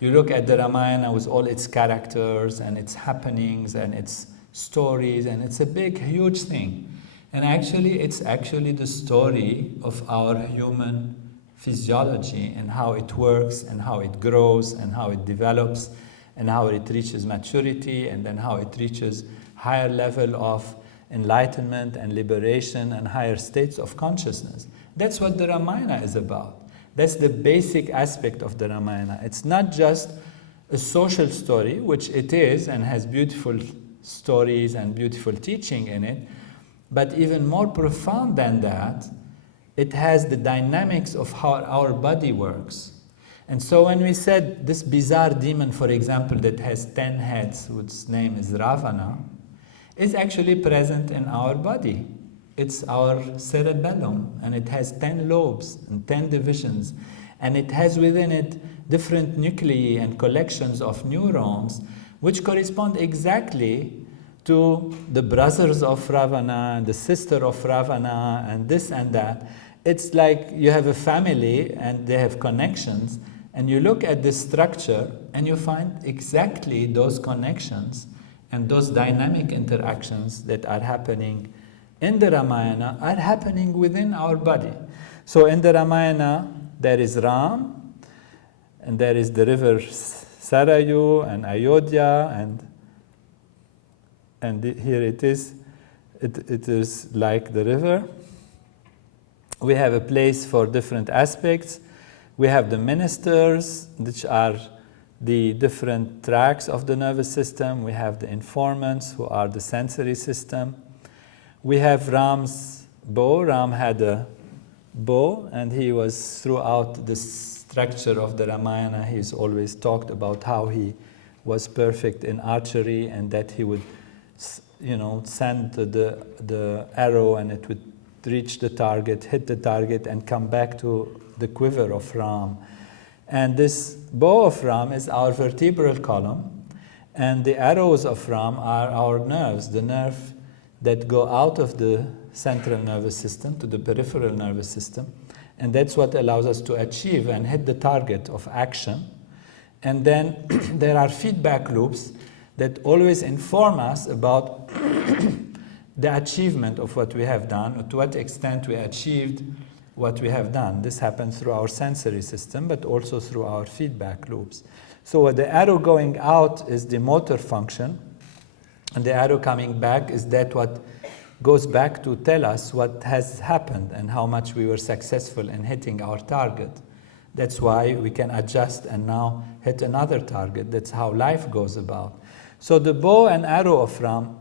You look at the Ramayana with all its characters and its happenings and its stories, and it's a big, huge thing. And actually, it's actually the story of our human physiology and how it works and how it grows and how it develops and how it reaches maturity and then how it reaches higher level of enlightenment and liberation and higher states of consciousness. That's what the Ramayana is about. That's the basic aspect of the Ramayana. It's not just a social story, which it is and has beautiful stories and beautiful teaching in it, but even more profound than that, it has the dynamics of how our body works. And so when we said this bizarre demon, for example, that has 10 heads, whose name is Ravana, is actually present in our body. It's our cerebellum, and it has 10 lobes and 10 divisions, and it has within it different nuclei and collections of neurons, which correspond exactly to the brothers of Ravana and the sister of Ravana and this and that. It's like you have a family and they have connections, and you look at this structure and you find exactly those connections and those dynamic interactions that are happening in the Ramayana are happening within our body. So in the Ramayana, there is Ram, and there is the river Sarayu and Ayodhya, and here it is. It is like the river. We have a place for different aspects. We have the ministers, which are the different tracts of the nervous system. We have the informants, who are the sensory system. We have Ram's bow. Ram had a bow, and he was throughout the structure of the Ramayana, he's always talked about how he was perfect in archery, and that he would, send the arrow and it would reach the target, hit the target, and come back to the quiver of Ram. And this bow of Ram is our vertebral column, and the arrows of Ram are our nerves, the nerve that go out of the central nervous system to the peripheral nervous system. And that's what allows us to achieve and hit the target of action. And then there are feedback loops that always inform us about the achievement of what we have done, or to what extent we achieved what we have done. This happens through our sensory system, but also through our feedback loops. So the arrow going out is the motor function, and the arrow coming back is that what goes back to tell us what has happened and how much we were successful in hitting our target. That's why we can adjust and now hit another target. That's how life goes about. So the bow and arrow of Ram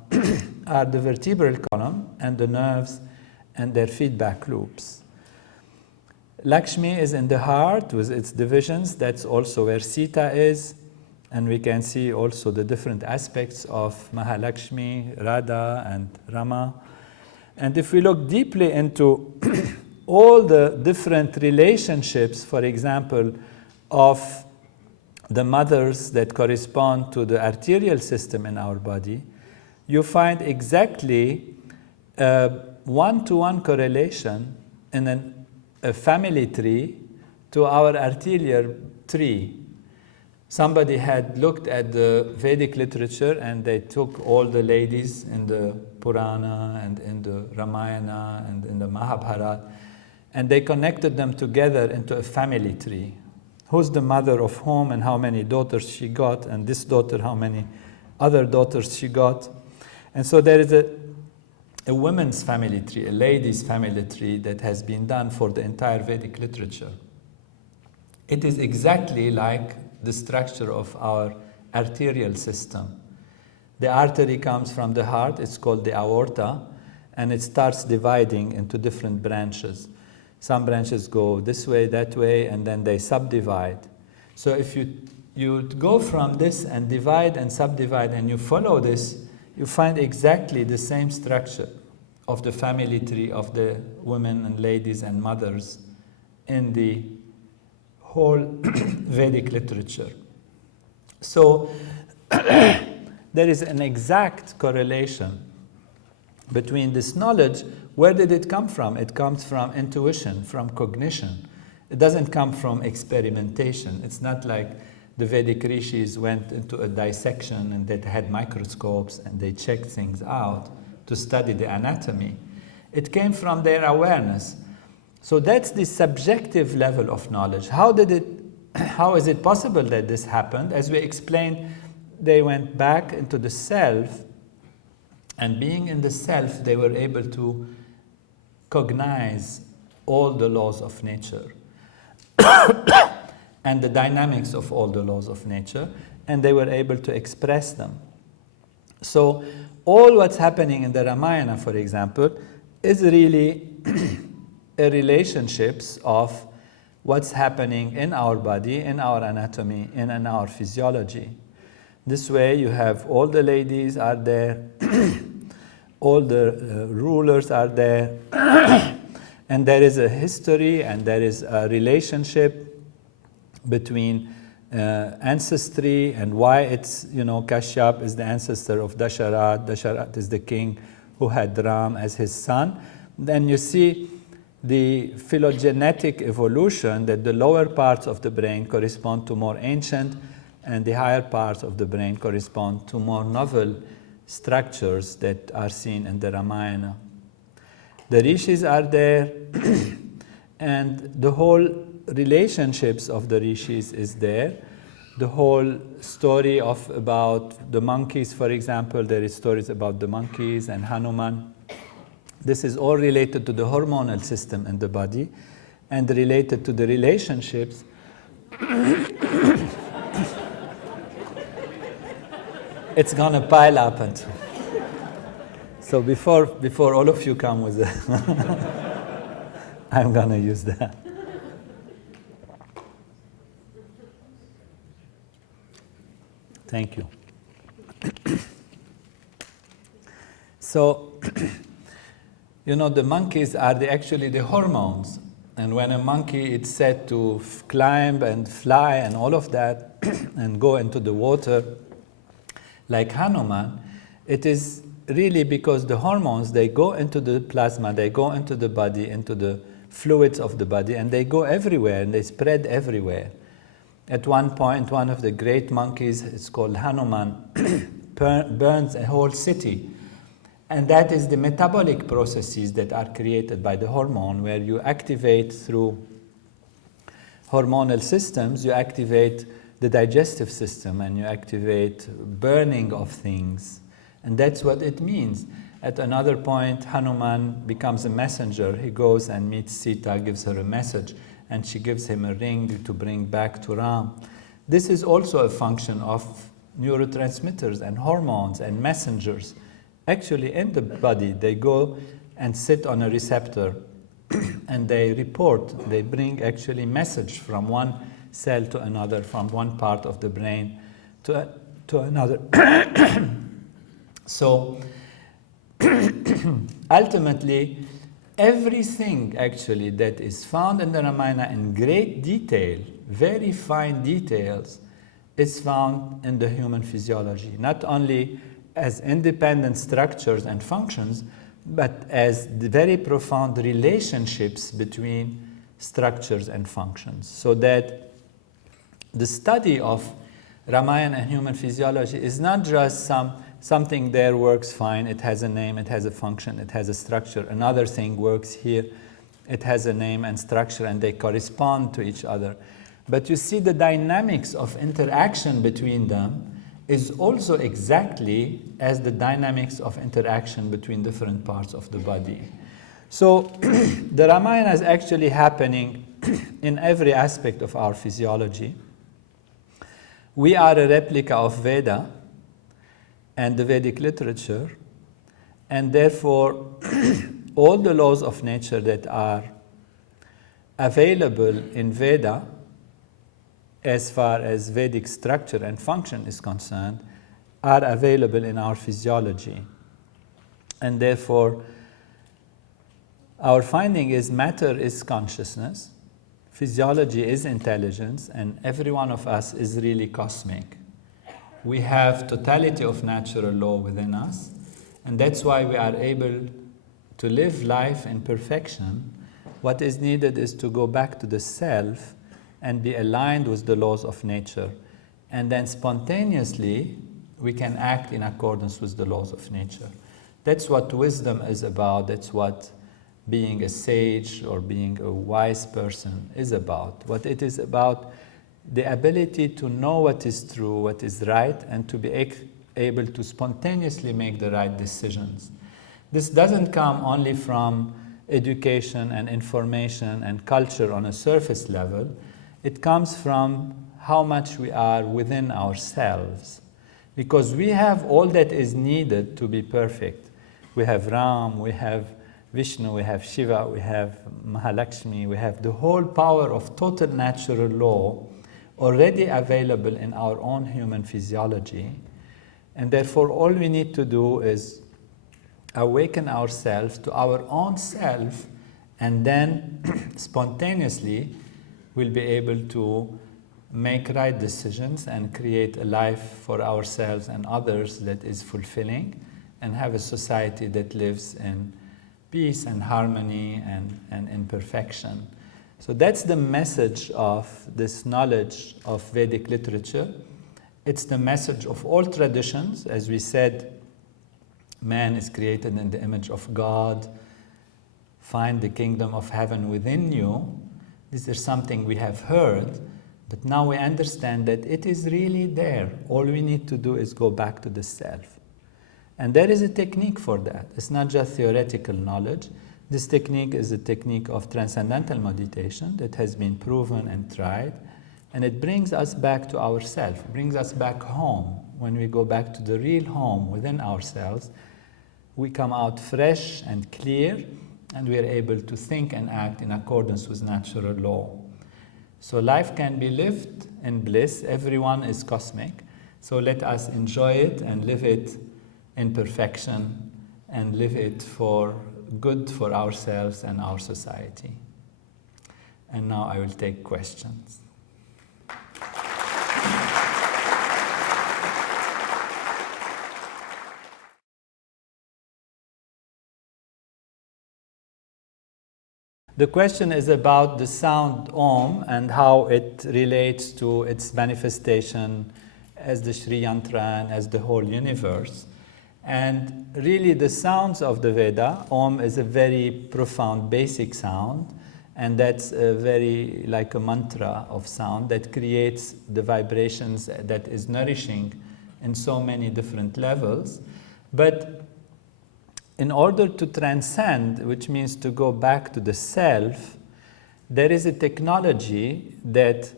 are the vertebral column and the nerves and their feedback loops. Lakshmi is in the heart with its divisions. That's also where Sita is. And we can see also the different aspects of Mahalakshmi, Radha, and Rama. And if we look deeply into all the different relationships, for example, of the mothers that correspond to the arterial system in our body, you find exactly a one-to-one correlation in a family tree to our arterial tree. Somebody had looked at the Vedic literature, and they took all the ladies in the Purana and in the Ramayana and in the Mahabharata, and they connected them together into a family tree. Who's the mother of whom and how many daughters she got, and this daughter how many other daughters she got. And so there is a women's family tree, a ladies' family tree that has been done for the entire Vedic literature. It is exactly like the structure of our arterial system. The artery comes from the heart, it's called the aorta, and it starts dividing into different branches. Some branches go this way, that way, and then they subdivide. So if you go from this and divide and subdivide and you follow this, you find exactly the same structure of the family tree of the women and ladies and mothers in the whole Vedic literature. So there is an exact correlation between this knowledge. Where did it come from? It comes from intuition, from cognition. It doesn't come from experimentation. It's not like the Vedic rishis went into a dissection and they had microscopes and they checked things out to study the anatomy. It came from their awareness. So that's the subjective level of knowledge. How is it possible that this happened? As we explained, they went back into the self, and being in the self, they were able to cognize all the laws of nature and the dynamics of all the laws of nature, and they were able to express them. So all what's happening in the Ramayana, for example, is really a relationships of what's happening in our body, in our anatomy, and in our physiology. This way you have all the ladies are there, all the rulers are there, and there is a history and there is a relationship between ancestry and why it's, Kashyap is the ancestor of Dasharat. Dasharat is the king who had Ram as his son. Then you see the phylogenetic evolution, that the lower parts of the brain correspond to more ancient and the higher parts of the brain correspond to more novel structures that are seen in the Ramayana. The rishis are there and the whole relationships of the rishis is there. The whole story about the monkeys, for example, there is stories about the monkeys and Hanuman. This is all related to the hormonal system in the body and related to the relationships it's gonna pile up. And so before all of you come with it, I'm gonna use that. Thank you. So, the monkeys are actually the hormones. And when a monkey is said to climb and fly and all of that and go into the water, like Hanuman, it is really because the hormones, they go into the plasma, they go into the body, into the fluids of the body, and they go everywhere and they spread everywhere. At one point, one of the great monkeys, it's called Hanuman, burns a whole city. And that is the metabolic processes that are created by the hormone, where you activate through hormonal systems, you activate the digestive system and you activate burning of things. And that's what it means. At another point, Hanuman becomes a messenger. He goes and meets Sita, gives her a message, and she gives him a ring to bring back to Ram. This is also a function of neurotransmitters and hormones and messengers. Actually, in the body, they go and sit on a receptor and they report, they bring actually message from one cell to another, from one part of the brain to another. So, ultimately, everything actually that is found in the Ramayana in great detail, very fine details, is found in the human physiology. Not only as independent structures and functions, but as the very profound relationships between structures and functions. So that the study of Ramayana and human physiology is not just something there works fine, it has a name, it has a function, it has a structure. Another thing works here, it has a name and structure, and they correspond to each other. But you see the dynamics of interaction between them is also exactly as the dynamics of interaction between different parts of the body. So the Ramayana is actually happening in every aspect of our physiology. We are a replica of Veda and the Vedic literature, and therefore all the laws of nature that are available in Veda as far as Vedic structure and function is concerned, are available in our physiology. And therefore, our finding is matter is consciousness, physiology is intelligence, and every one of us is really cosmic. We have totality of natural law within us, and that's why we are able to live life in perfection. What is needed is to go back to the self and be aligned with the laws of nature. And then spontaneously, we can act in accordance with the laws of nature. That's what wisdom is about. That's what being a sage or being a wise person is about. What it is about, the ability to know what is true, what is right, and to be able to spontaneously make the right decisions. This doesn't come only from education and information and culture on a surface level. It comes from how much we are within ourselves. Because we have all that is needed to be perfect. We have Ram, we have Vishnu, we have Shiva, we have Mahalakshmi, we have the whole power of total natural law already available in our own human physiology. And therefore, all we need to do is awaken ourselves to our own self, and then spontaneously we'll be able to make right decisions and create a life for ourselves and others that is fulfilling, and have a society that lives in peace and harmony and in perfection. So that's the message of this knowledge of Vedic literature. It's the message of all traditions. As we said, man is created in the image of God. Find the kingdom of heaven within you. This is something we have heard, but now we understand that it is really there. All we need to do is go back to the self. And there is a technique for that. It's not just theoretical knowledge. This technique is a technique of transcendental meditation that has been proven and tried, and it brings us back to ourself, brings us back home. when we go back to the real home within ourselves, we come out fresh and clear, and we are able to think and act in accordance with natural law. So life can be lived in bliss. Everyone is cosmic. So let us enjoy it and live it in perfection and live it for good for ourselves and our society. And now I will take questions. The question is about the sound Om and how it relates to its manifestation as the Sri Yantra and as the whole universe. And really the sounds of the Veda, Om is a very profound basic sound, and that's a very like a mantra of sound that creates the vibrations that is nourishing in so many different levels. But in order to transcend, which means to go back to the self, there is a technology that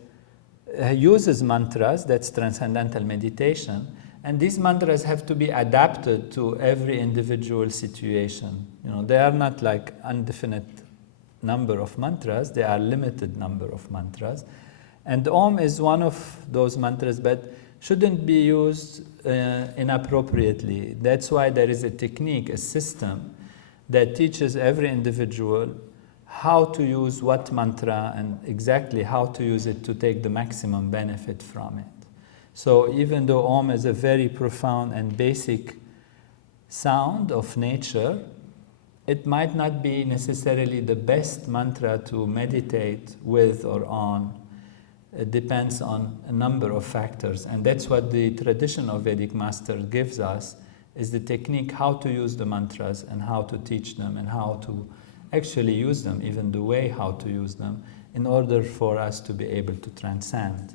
uses mantras, that's Transcendental Meditation, and these mantras have to be adapted to every individual situation. You know, they are not like indefinite number of mantras, they are limited number of mantras. And Om is one of those mantras, but shouldn't be used inappropriately. That's why there is a technique, a system that teaches every individual how to use what mantra and exactly how to use it to take the maximum benefit from it. So even though Om is a very profound and basic sound of nature, it might not be necessarily the best mantra to meditate with or on. It depends on a number of factors, and that's what the tradition of Vedic master gives us, is the technique how to use the mantras and how to teach them and how to actually use them, even the way how to use them, in order for us to be able to transcend.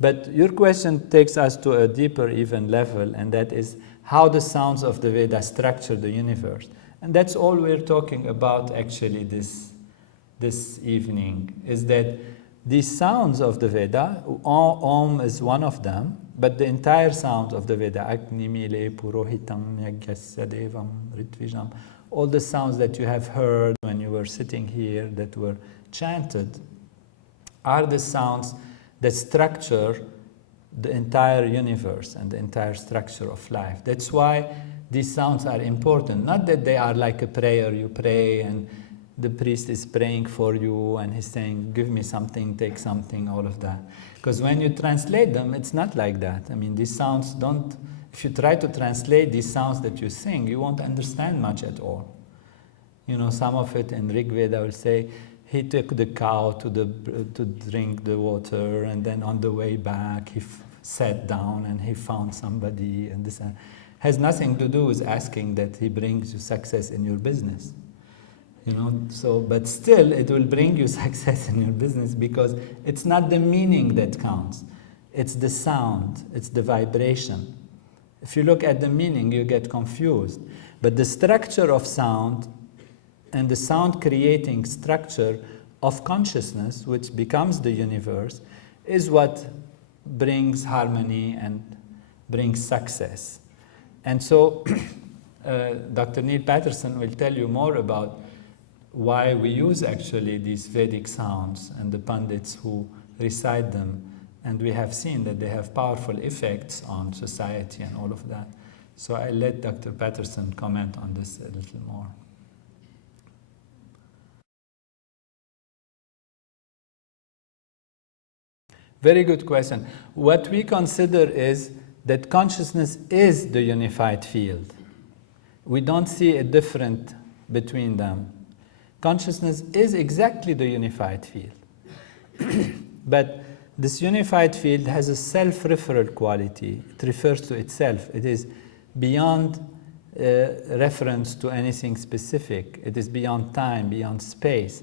But your question takes us to a deeper even level, and that is how the sounds of the Veda structure the universe. And that's all we're talking about actually this evening, is that these sounds of the Veda, Om is one of them, but the entire sound of the Veda, Agni, Mile, Purohitam, Yagyasya, Devam, Ritvijam, all the sounds that you have heard when you were sitting here that were chanted, are the sounds that structure the entire universe and the entire structure of life. That's why these sounds are important. Not that they are like a prayer, you pray and the priest is praying for you and he's saying, give me something, take something, all of that. Because when you translate them, it's not like that. I mean, these sounds don't, if you try to translate these sounds that you sing, you won't understand much at all. You know, some of it in Rig Veda will say, he took the cow to drink the water, and then on the way back, he sat down and he found somebody, and this has nothing to do with asking that he brings you success in your business. You know, so, but still it will bring you success in your business because it's not the meaning that counts. It's the sound, it's the vibration. If you look at the meaning, you get confused. But the structure of sound and the sound creating structure of consciousness, which becomes the universe, is what brings harmony and brings success. And so Dr. Neil Patterson will tell you more about why we use actually these Vedic sounds and the Pandits who recite them, and we have seen that they have powerful effects on society and all of that. So I'll let Dr. Patterson comment on this a little more. Very good question. What we consider is that consciousness is the unified field. We don't see a difference between them. Consciousness is exactly the unified field. But this unified field has a self-referral quality. It refers to itself. It is beyond reference to anything specific. It is beyond time, beyond space.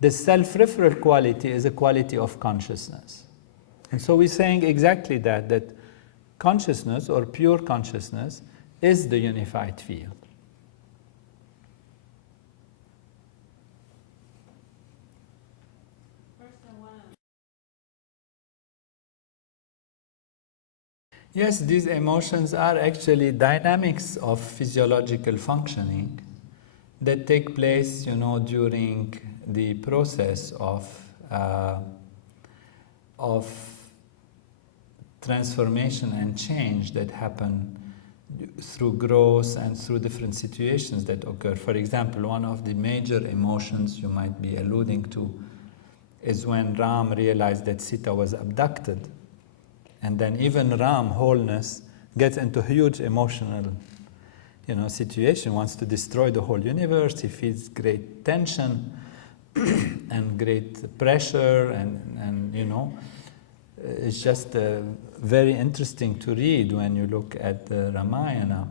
The self-referral quality is a quality of consciousness. And so we're saying exactly that consciousness or pure consciousness is the unified field. Yes, these emotions are actually dynamics of physiological functioning that take place, during the process of transformation and change that happen through growth and through different situations that occur. For example, one of the major emotions you might be alluding to is when Ram realized that Sita was abducted. And then even Ram, wholeness, gets into a huge emotional situation, wants to destroy the whole universe. He feels great tension and great pressure, and it's just very interesting to read when you look at the Ramayana.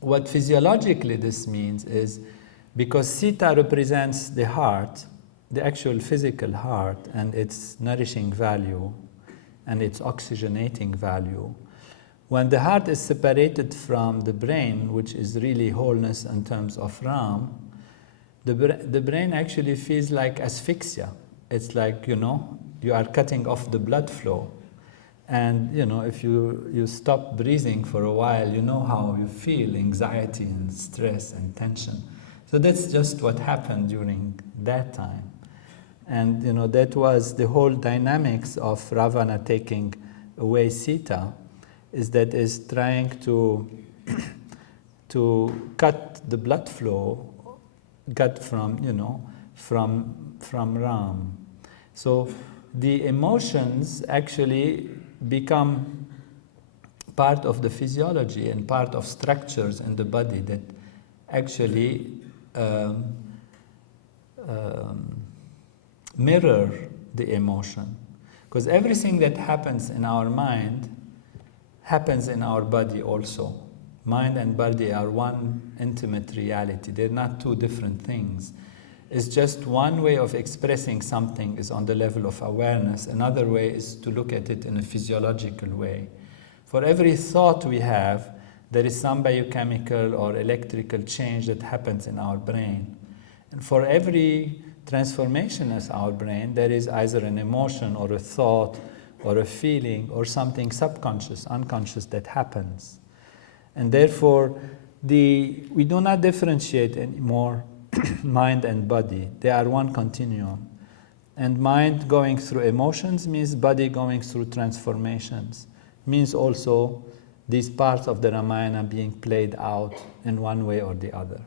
What physiologically this means is, because Sita represents the heart, the actual physical heart, and its nourishing value and its oxygenating value, when the heart is separated from the brain, which is really wholeness in terms of Ram, the brain actually feels like asphyxia. It's like, you are cutting off the blood flow. And, if you stop breathing for a while, you know how you feel anxiety and stress and tension. So that's just what happened during that time. And, that was the whole dynamics of Ravana taking away Sita, is trying to cut the blood flow, cut from Ram. So the emotions actually become part of the physiology and part of structures in the body that actually mirror the emotion. Because everything that happens in our mind happens in our body also. Mind and body are one intimate reality. They're not two different things. It's just one way of expressing something is on the level of awareness. Another way is to look at it in a physiological way. For every thought we have, there is some biochemical or electrical change that happens in our brain. And for every transformation in our brain, there is either an emotion or a thought or a feeling or something subconscious, unconscious that happens. And therefore, we do not differentiate anymore mind and body. They are one continuum. And mind going through emotions means body going through transformations. Means also these parts of the Ramayana being played out in one way or the other.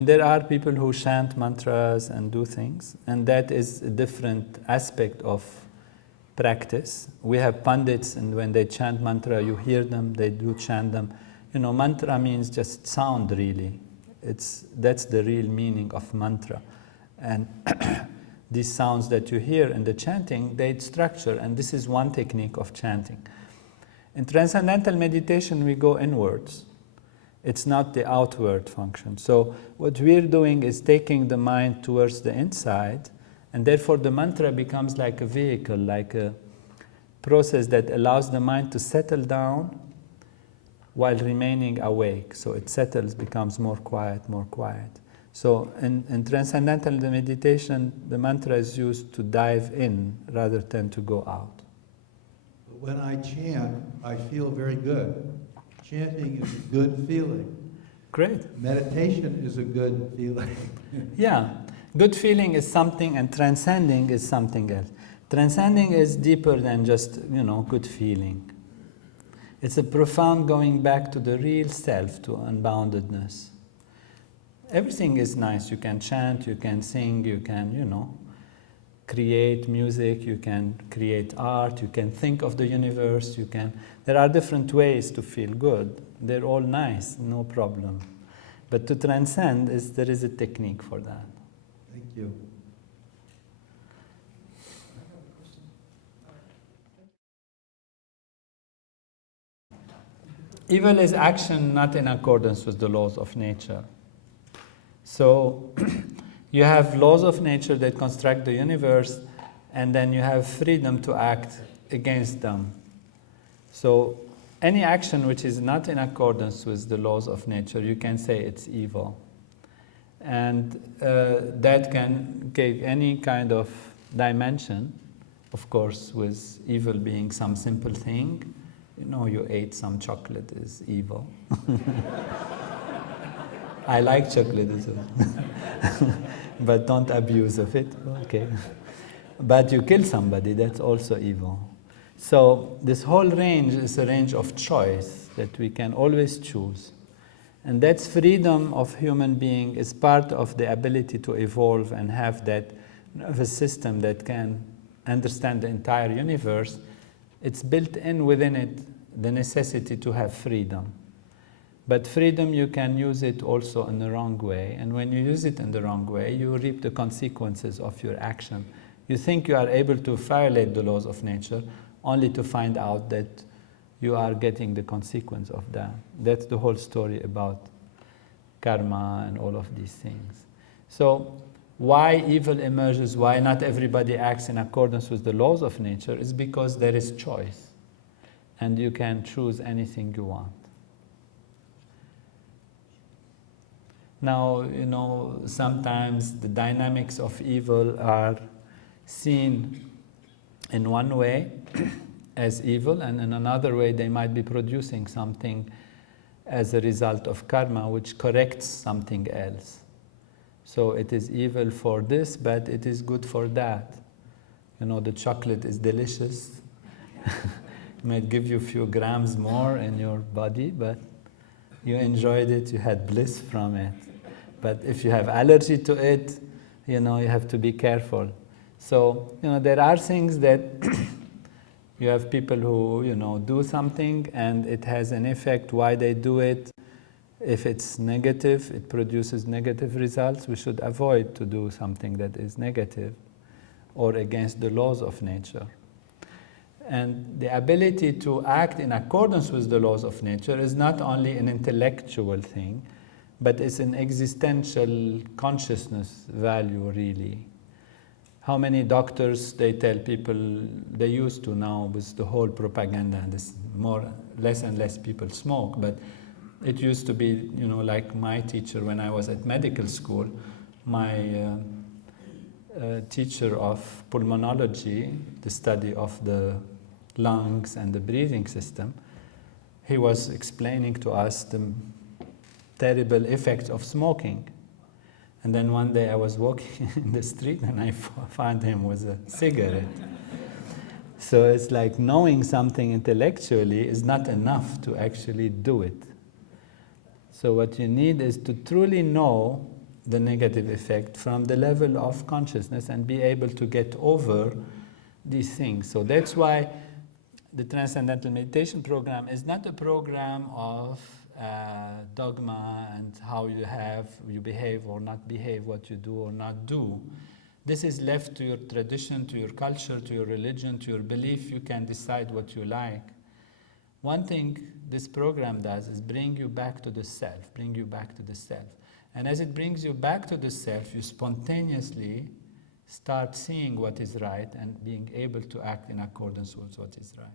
There are people who chant mantras and do things, and that is a different aspect of practice. We have pandits, and when they chant mantra, you hear them, they do chant them. Mantra means just sound, really. That's the real meaning of mantra. And these sounds that you hear in the chanting, they structure, and this is one technique of chanting. In Transcendental Meditation, we go inwards. It's not the outward function. So what we're doing is taking the mind towards the inside, and therefore the mantra becomes like a vehicle, like a process that allows the mind to settle down while remaining awake. So it settles, becomes more quiet. So in Transcendental Meditation, the mantra is used to dive in rather than to go out. When I chant, I feel very good. Chanting is a good feeling. Great. Meditation is a good feeling. Yeah. Good feeling is something, and transcending is something else. Transcending is deeper than just, good feeling. It's a profound going back to the real self, to unboundedness. Everything is nice. You can chant, you can sing, you can, create music, you can create art, you can think of the universe, there are different ways to feel good. They're all nice, no problem. But to transcend, there is a technique for that. Thank you. Evil is action not in accordance with the laws of nature. So you have laws of nature that construct the universe, and then you have freedom to act against them. So any action which is not in accordance with the laws of nature, you can say it's evil. And that can give any kind of dimension, of course, with evil being some simple thing. You know, you ate some chocolate is evil. I like chocolate as well. But don't abuse of it, okay. But you kill somebody, that's also evil. So this whole range is a range of choice that we can always choose. And that's freedom of human being is part of the ability to evolve and have that nervous system that can understand the entire universe. It's built in within it the necessity to have freedom. But freedom, you can use it also in the wrong way. And when you use it in the wrong way, you reap the consequences of your action. You think you are able to violate the laws of nature only to find out that you are getting the consequence of that. That's the whole story about karma and all of these things. So why evil emerges, why not everybody acts in accordance with the laws of nature, is because there is choice. And you can choose anything you want. Now, you know, sometimes the dynamics of evil are seen in one way as evil, and in another way they might be producing something as a result of karma which corrects something else. So it is evil for this, but it is good for that. You know, the chocolate is delicious. It might give you a few grams more in your body, but you enjoyed it, you had bliss from it. But if you have allergy to it, you know, you have to be careful. So, you know, there are things that you have people who, you know, do something and it has an effect why they do it. If it's negative, it produces negative results. We should avoid to do something that is negative or against the laws of nature. And the ability to act in accordance with the laws of nature is not only an intellectual thing, but it's an existential consciousness value, really. How many doctors, they tell people, they used to now with the whole propaganda, and this less and less people smoke, but it used to be, you know, like my teacher when I was at medical school, my teacher of pulmonology, the study of the lungs and the breathing system, he was explaining to us the terrible effects of smoking. And then one day I was walking in the street and I found him with a cigarette. So it's like knowing something intellectually is not enough to actually do it. So what you need is to truly know the negative effect from the level of consciousness and be able to get over these things. So that's why the Transcendental Meditation program is not a program of dogma and how you behave or not behave, what you do or not do. This is left to your tradition, to your culture, to your religion, to your belief. You can decide what you like. One thing this program does is bring you back to the self, bring you back to the self. And as it brings you back to the self, you spontaneously start seeing what is right and being able to act in accordance with what is right.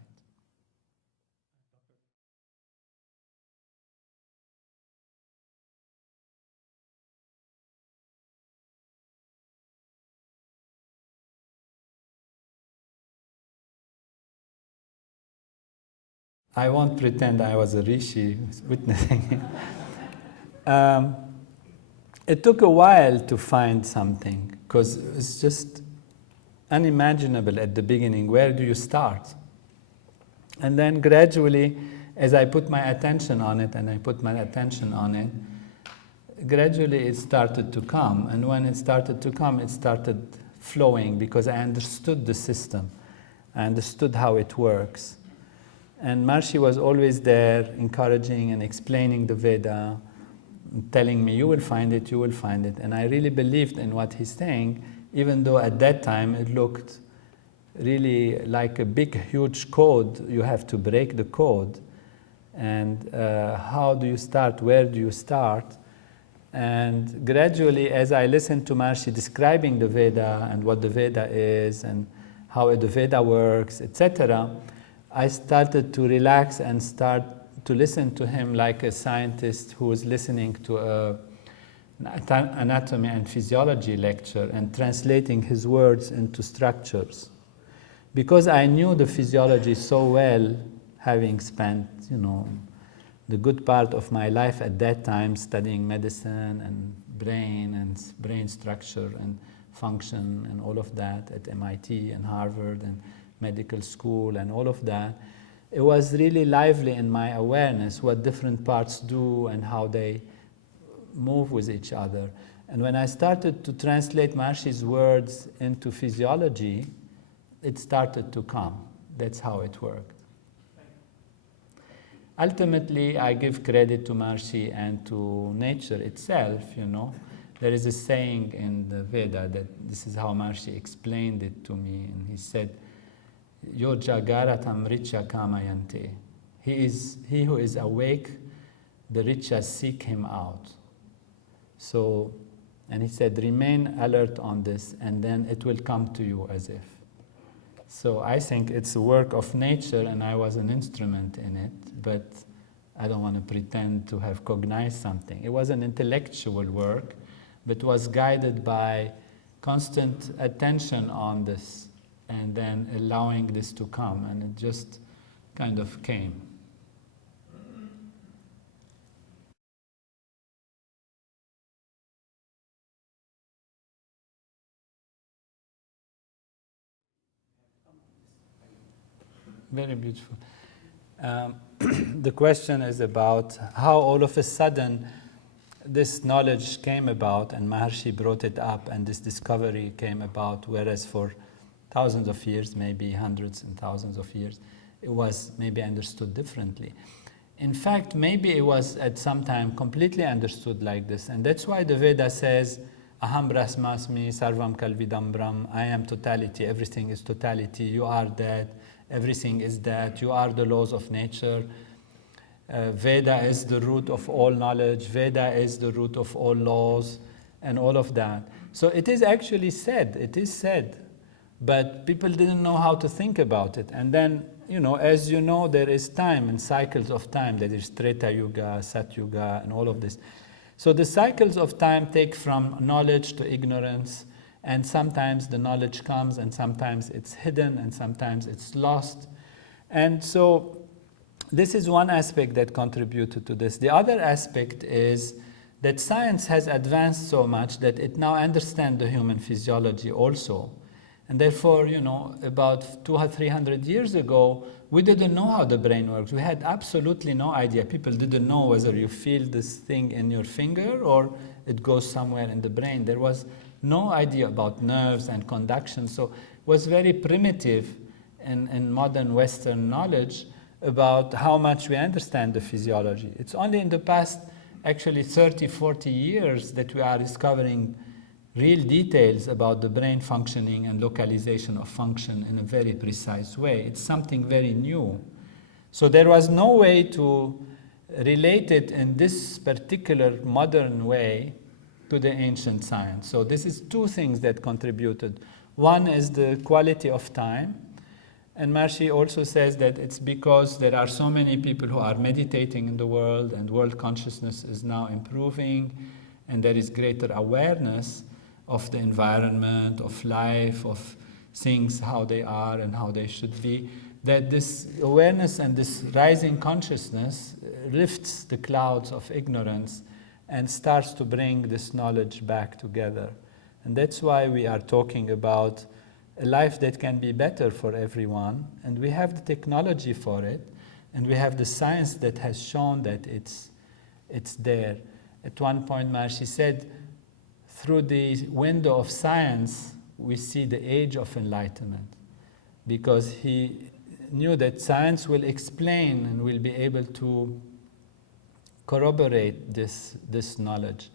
I won't pretend I was a rishi witnessing it. It took a while to find something, because it's just unimaginable at the beginning. Where do you start? And then gradually, as I put my attention on it, gradually it started to come. And when it started to come, it started flowing, because I understood the system. I understood how it works. And Maharishi was always there, encouraging and explaining the Veda, telling me, you will find it, you will find it. And I really believed in what he's saying, even though at that time it looked really like a big, huge code. You have to break the code. And how do you start? Where do you start? And gradually, as I listened to Maharishi describing the Veda and what the Veda is and how the Veda works, etc., I started to relax and start to listen to him like a scientist who was listening to an anatomy and physiology lecture and translating his words into structures. Because I knew the physiology so well, having spent, the good part of my life at that time studying medicine and brain structure and function and all of that at MIT and Harvard and medical school and all of that, it was really lively in my awareness what different parts do and how they move with each other. And when I started to translate Maharshi's words into physiology, it started to come. That's how it worked. Ultimately, I give credit to Maharshi and to nature itself, There is a saying in the Veda that this is how Maharshi explained it to me, and he said, Yo jagaratam richa kamayante. He who is awake, the richa seek him out. So, and he said, remain alert on this, and then it will come to you as if. So I think it's a work of nature, and I was an instrument in it, but I don't want to pretend to have cognized something. It was an intellectual work, but was guided by constant attention on this, and then allowing this to come, and it just kind of came. Very beautiful. The question is about how all of a sudden this knowledge came about and Maharshi brought it up and this discovery came about, whereas for thousands of years, maybe hundreds and thousands of years, it was maybe understood differently. In fact, maybe it was at some time completely understood like this, and that's why the Veda says, Aham brahmasmi sarvam kalvidam brahm, I am totality, everything is totality, you are that, everything is that, you are the laws of nature. Veda is the root of all knowledge, Veda is the root of all laws, and all of that. So it is actually said, but people didn't know how to think about it. And then, as you know, there is time and cycles of time. There is Treta Yuga, Sat Yuga, and all of this. So the cycles of time take from knowledge to ignorance, and sometimes the knowledge comes, and sometimes it's hidden, and sometimes it's lost. And so this is one aspect that contributed to this. The other aspect is that science has advanced so much that it now understands the human physiology also. And therefore, about 200 or 300 years ago, we didn't know how the brain works. We had absolutely no idea. People didn't know whether you feel this thing in your finger or it goes somewhere in the brain. There was no idea about nerves and conduction. So it was very primitive in modern Western knowledge about how much we understand the physiology. It's only in the past, actually 30, 40 years that we are discovering real details about the brain functioning and localization of function in a very precise way. It's something very new. So there was no way to relate it in this particular modern way to the ancient science. So this is two things that contributed. One is the quality of time. And Maharshi also says that it's because there are so many people who are meditating in the world and world consciousness is now improving and there is greater awareness of the environment, of life, of things, how they are and how they should be, that this awareness and this rising consciousness lifts the clouds of ignorance and starts to bring this knowledge back together. And that's why we are talking about a life that can be better for everyone, and we have the technology for it, and we have the science that has shown that it's there. At one point, Maharshi said, through the window of science, we see the age of enlightenment, because he knew that science will explain and will be able to corroborate this knowledge.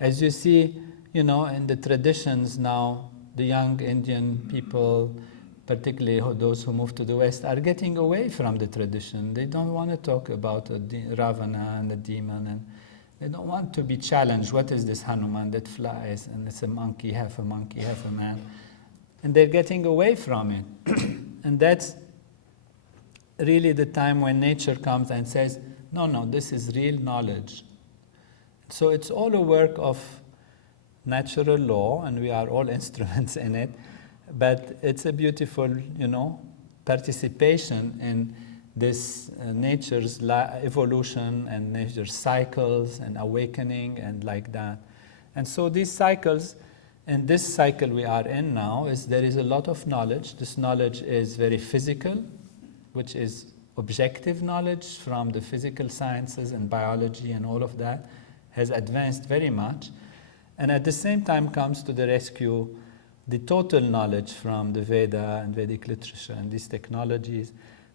As you see, in the traditions now, the young Indian people, particularly those who move to the West, are getting away from the tradition. They don't want to talk about Ravana and the demon, and they don't want to be challenged. What is this Hanuman that flies, and it's a monkey, half a man? And they're getting away from it. And that's really the time when nature comes and says, no, this is real knowledge. So it's all a work of natural law, and we are all instruments in it, but it's a beautiful, participation in this nature's evolution and nature's cycles and awakening and like that. And so these cycles, and this cycle we are in now, is there is a lot of knowledge. This knowledge is very physical, which is objective knowledge from the physical sciences and biology and all of that, has advanced very much. And at the same time comes to the rescue the total knowledge from the Veda and Vedic literature and these technologies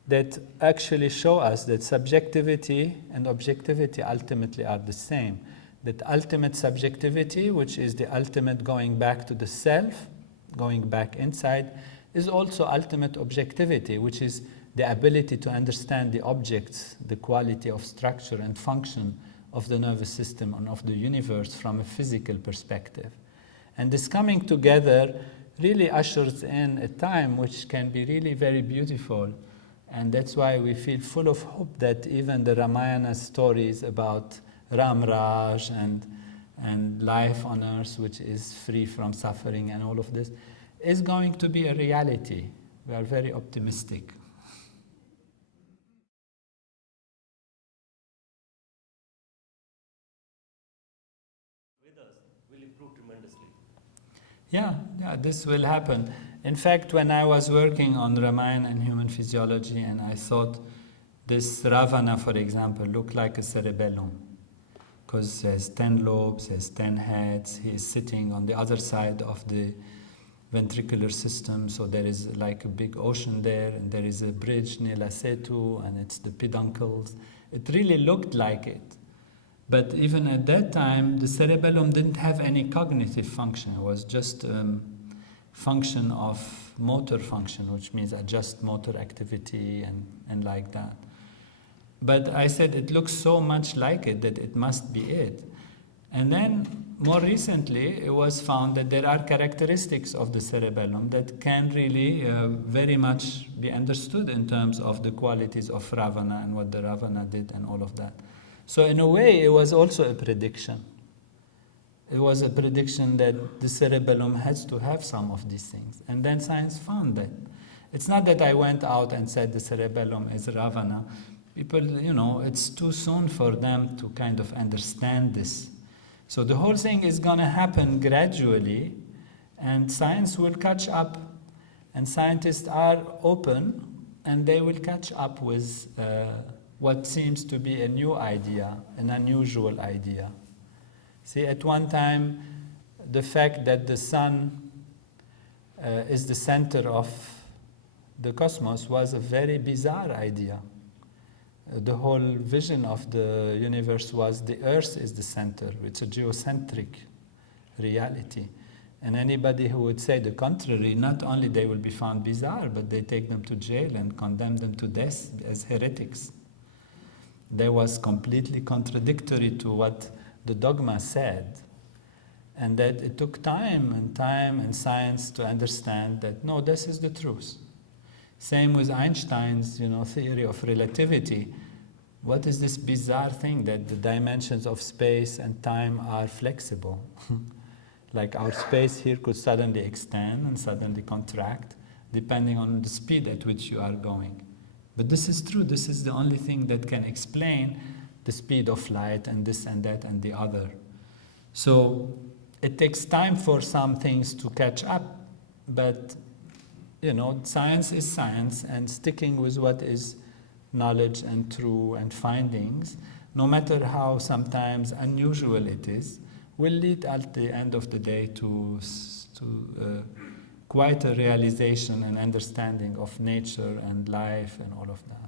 that actually show us that subjectivity and objectivity ultimately are the same. That ultimate subjectivity, which is the ultimate going back to the self, going back inside, is also ultimate objectivity, which is the ability to understand the objects, the quality of structure and function of the nervous system and of the universe from a physical perspective. And this coming together really ushers in a time which can be really very beautiful. And that's why we feel full of hope that even the Ramayana stories about Ram Raj and life on earth, which is free from suffering and all of this, is going to be a reality. We are very optimistic. Vedas will improve tremendously. Yeah, this will happen. In fact, when I was working on Ramayana and human physiology, and I thought this Ravana, for example, looked like a cerebellum, because he has 10 lobes, he has 10 heads, he is sitting on the other side of the ventricular system, so there is like a big ocean there, and there is a bridge, Nila Setu, and it's the peduncles. It really looked like it. But even at that time, the cerebellum didn't have any cognitive function. It was just function of motor function, which means adjust motor activity and like that. But I said it looks so much like it that it must be it. And then more recently, it was found that there are characteristics of the cerebellum that can really very much be understood in terms of the qualities of Ravana and what the Ravana did and all of that. So in a way, it was also a prediction. It was a prediction that the cerebellum has to have some of these things. And then science found that. It's not that I went out and said the cerebellum is Ravana. People, it's too soon for them to kind of understand this. So the whole thing is going to happen gradually, and science will catch up. And scientists are open, and they will catch up with what seems to be a new idea, an unusual idea. See, at one time, the fact that the sun is the center of the cosmos was a very bizarre idea. The whole vision of the universe was the earth is the center. It's a geocentric reality. And anybody who would say the contrary, not only they will be found bizarre, but they take them to jail and condemn them to death as heretics. That was completely contradictory to what the dogma said. And that it took time and science to understand that, no, this is the truth. Same with Einstein's, theory of relativity. What is this bizarre thing that the dimensions of space and time are flexible? Like our space here could suddenly extend and suddenly contract, depending on the speed at which you are going. But this is true. This is the only thing that can explain the speed of light and this and that and the other. So it takes time for some things to catch up, but science is science, and sticking with what is knowledge and true and findings, no matter how sometimes unusual it is, will lead at the end of the day to quite a realization and understanding of nature and life and all of that.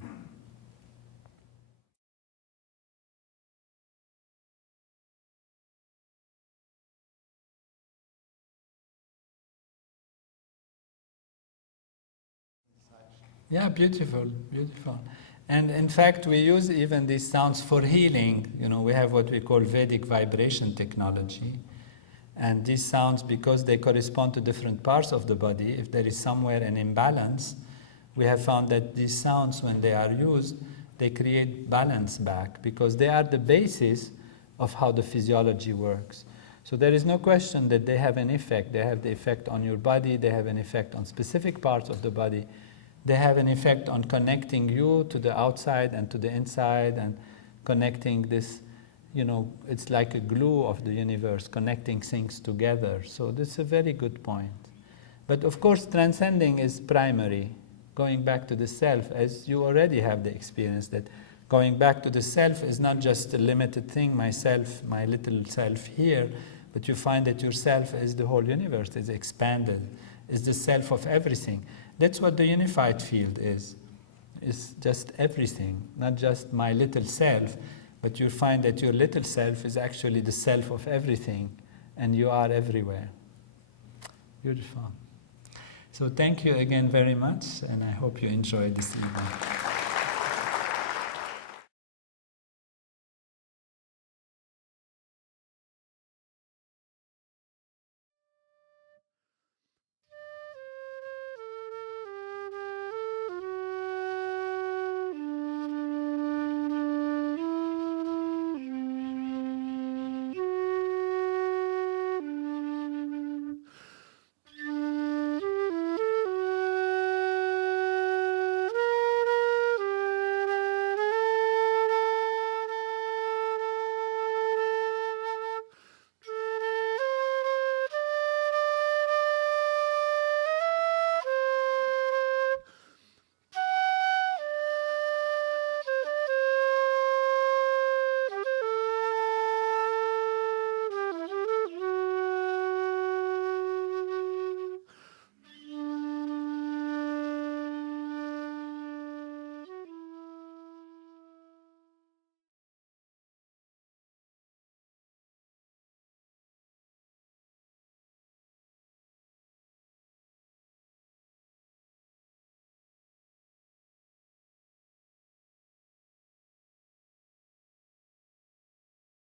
Yeah, beautiful. And in fact, we use even these sounds for healing. We have what we call Vedic vibration technology. And these sounds, because they correspond to different parts of the body, if there is somewhere an imbalance, we have found that these sounds, when they are used, they create balance back, because they are the basis of how the physiology works. So there is no question that they have an effect. They have the effect on your body, they have an effect on specific parts of the body, they have an effect on connecting you to the outside and to the inside, and connecting this, it's like a glue of the universe, connecting things together. So this is a very good point. But of course, transcending is primary, going back to the self, as you already have the experience that going back to the self is not just a limited thing, myself, my little self here, but you find that yourself is the whole universe, is expanded, is the self of everything. That's what the unified field is. It's just everything, not just my little self, but you find that your little self is actually the self of everything, and you are everywhere. Beautiful. So thank you again very much, and I hope you enjoyed this evening.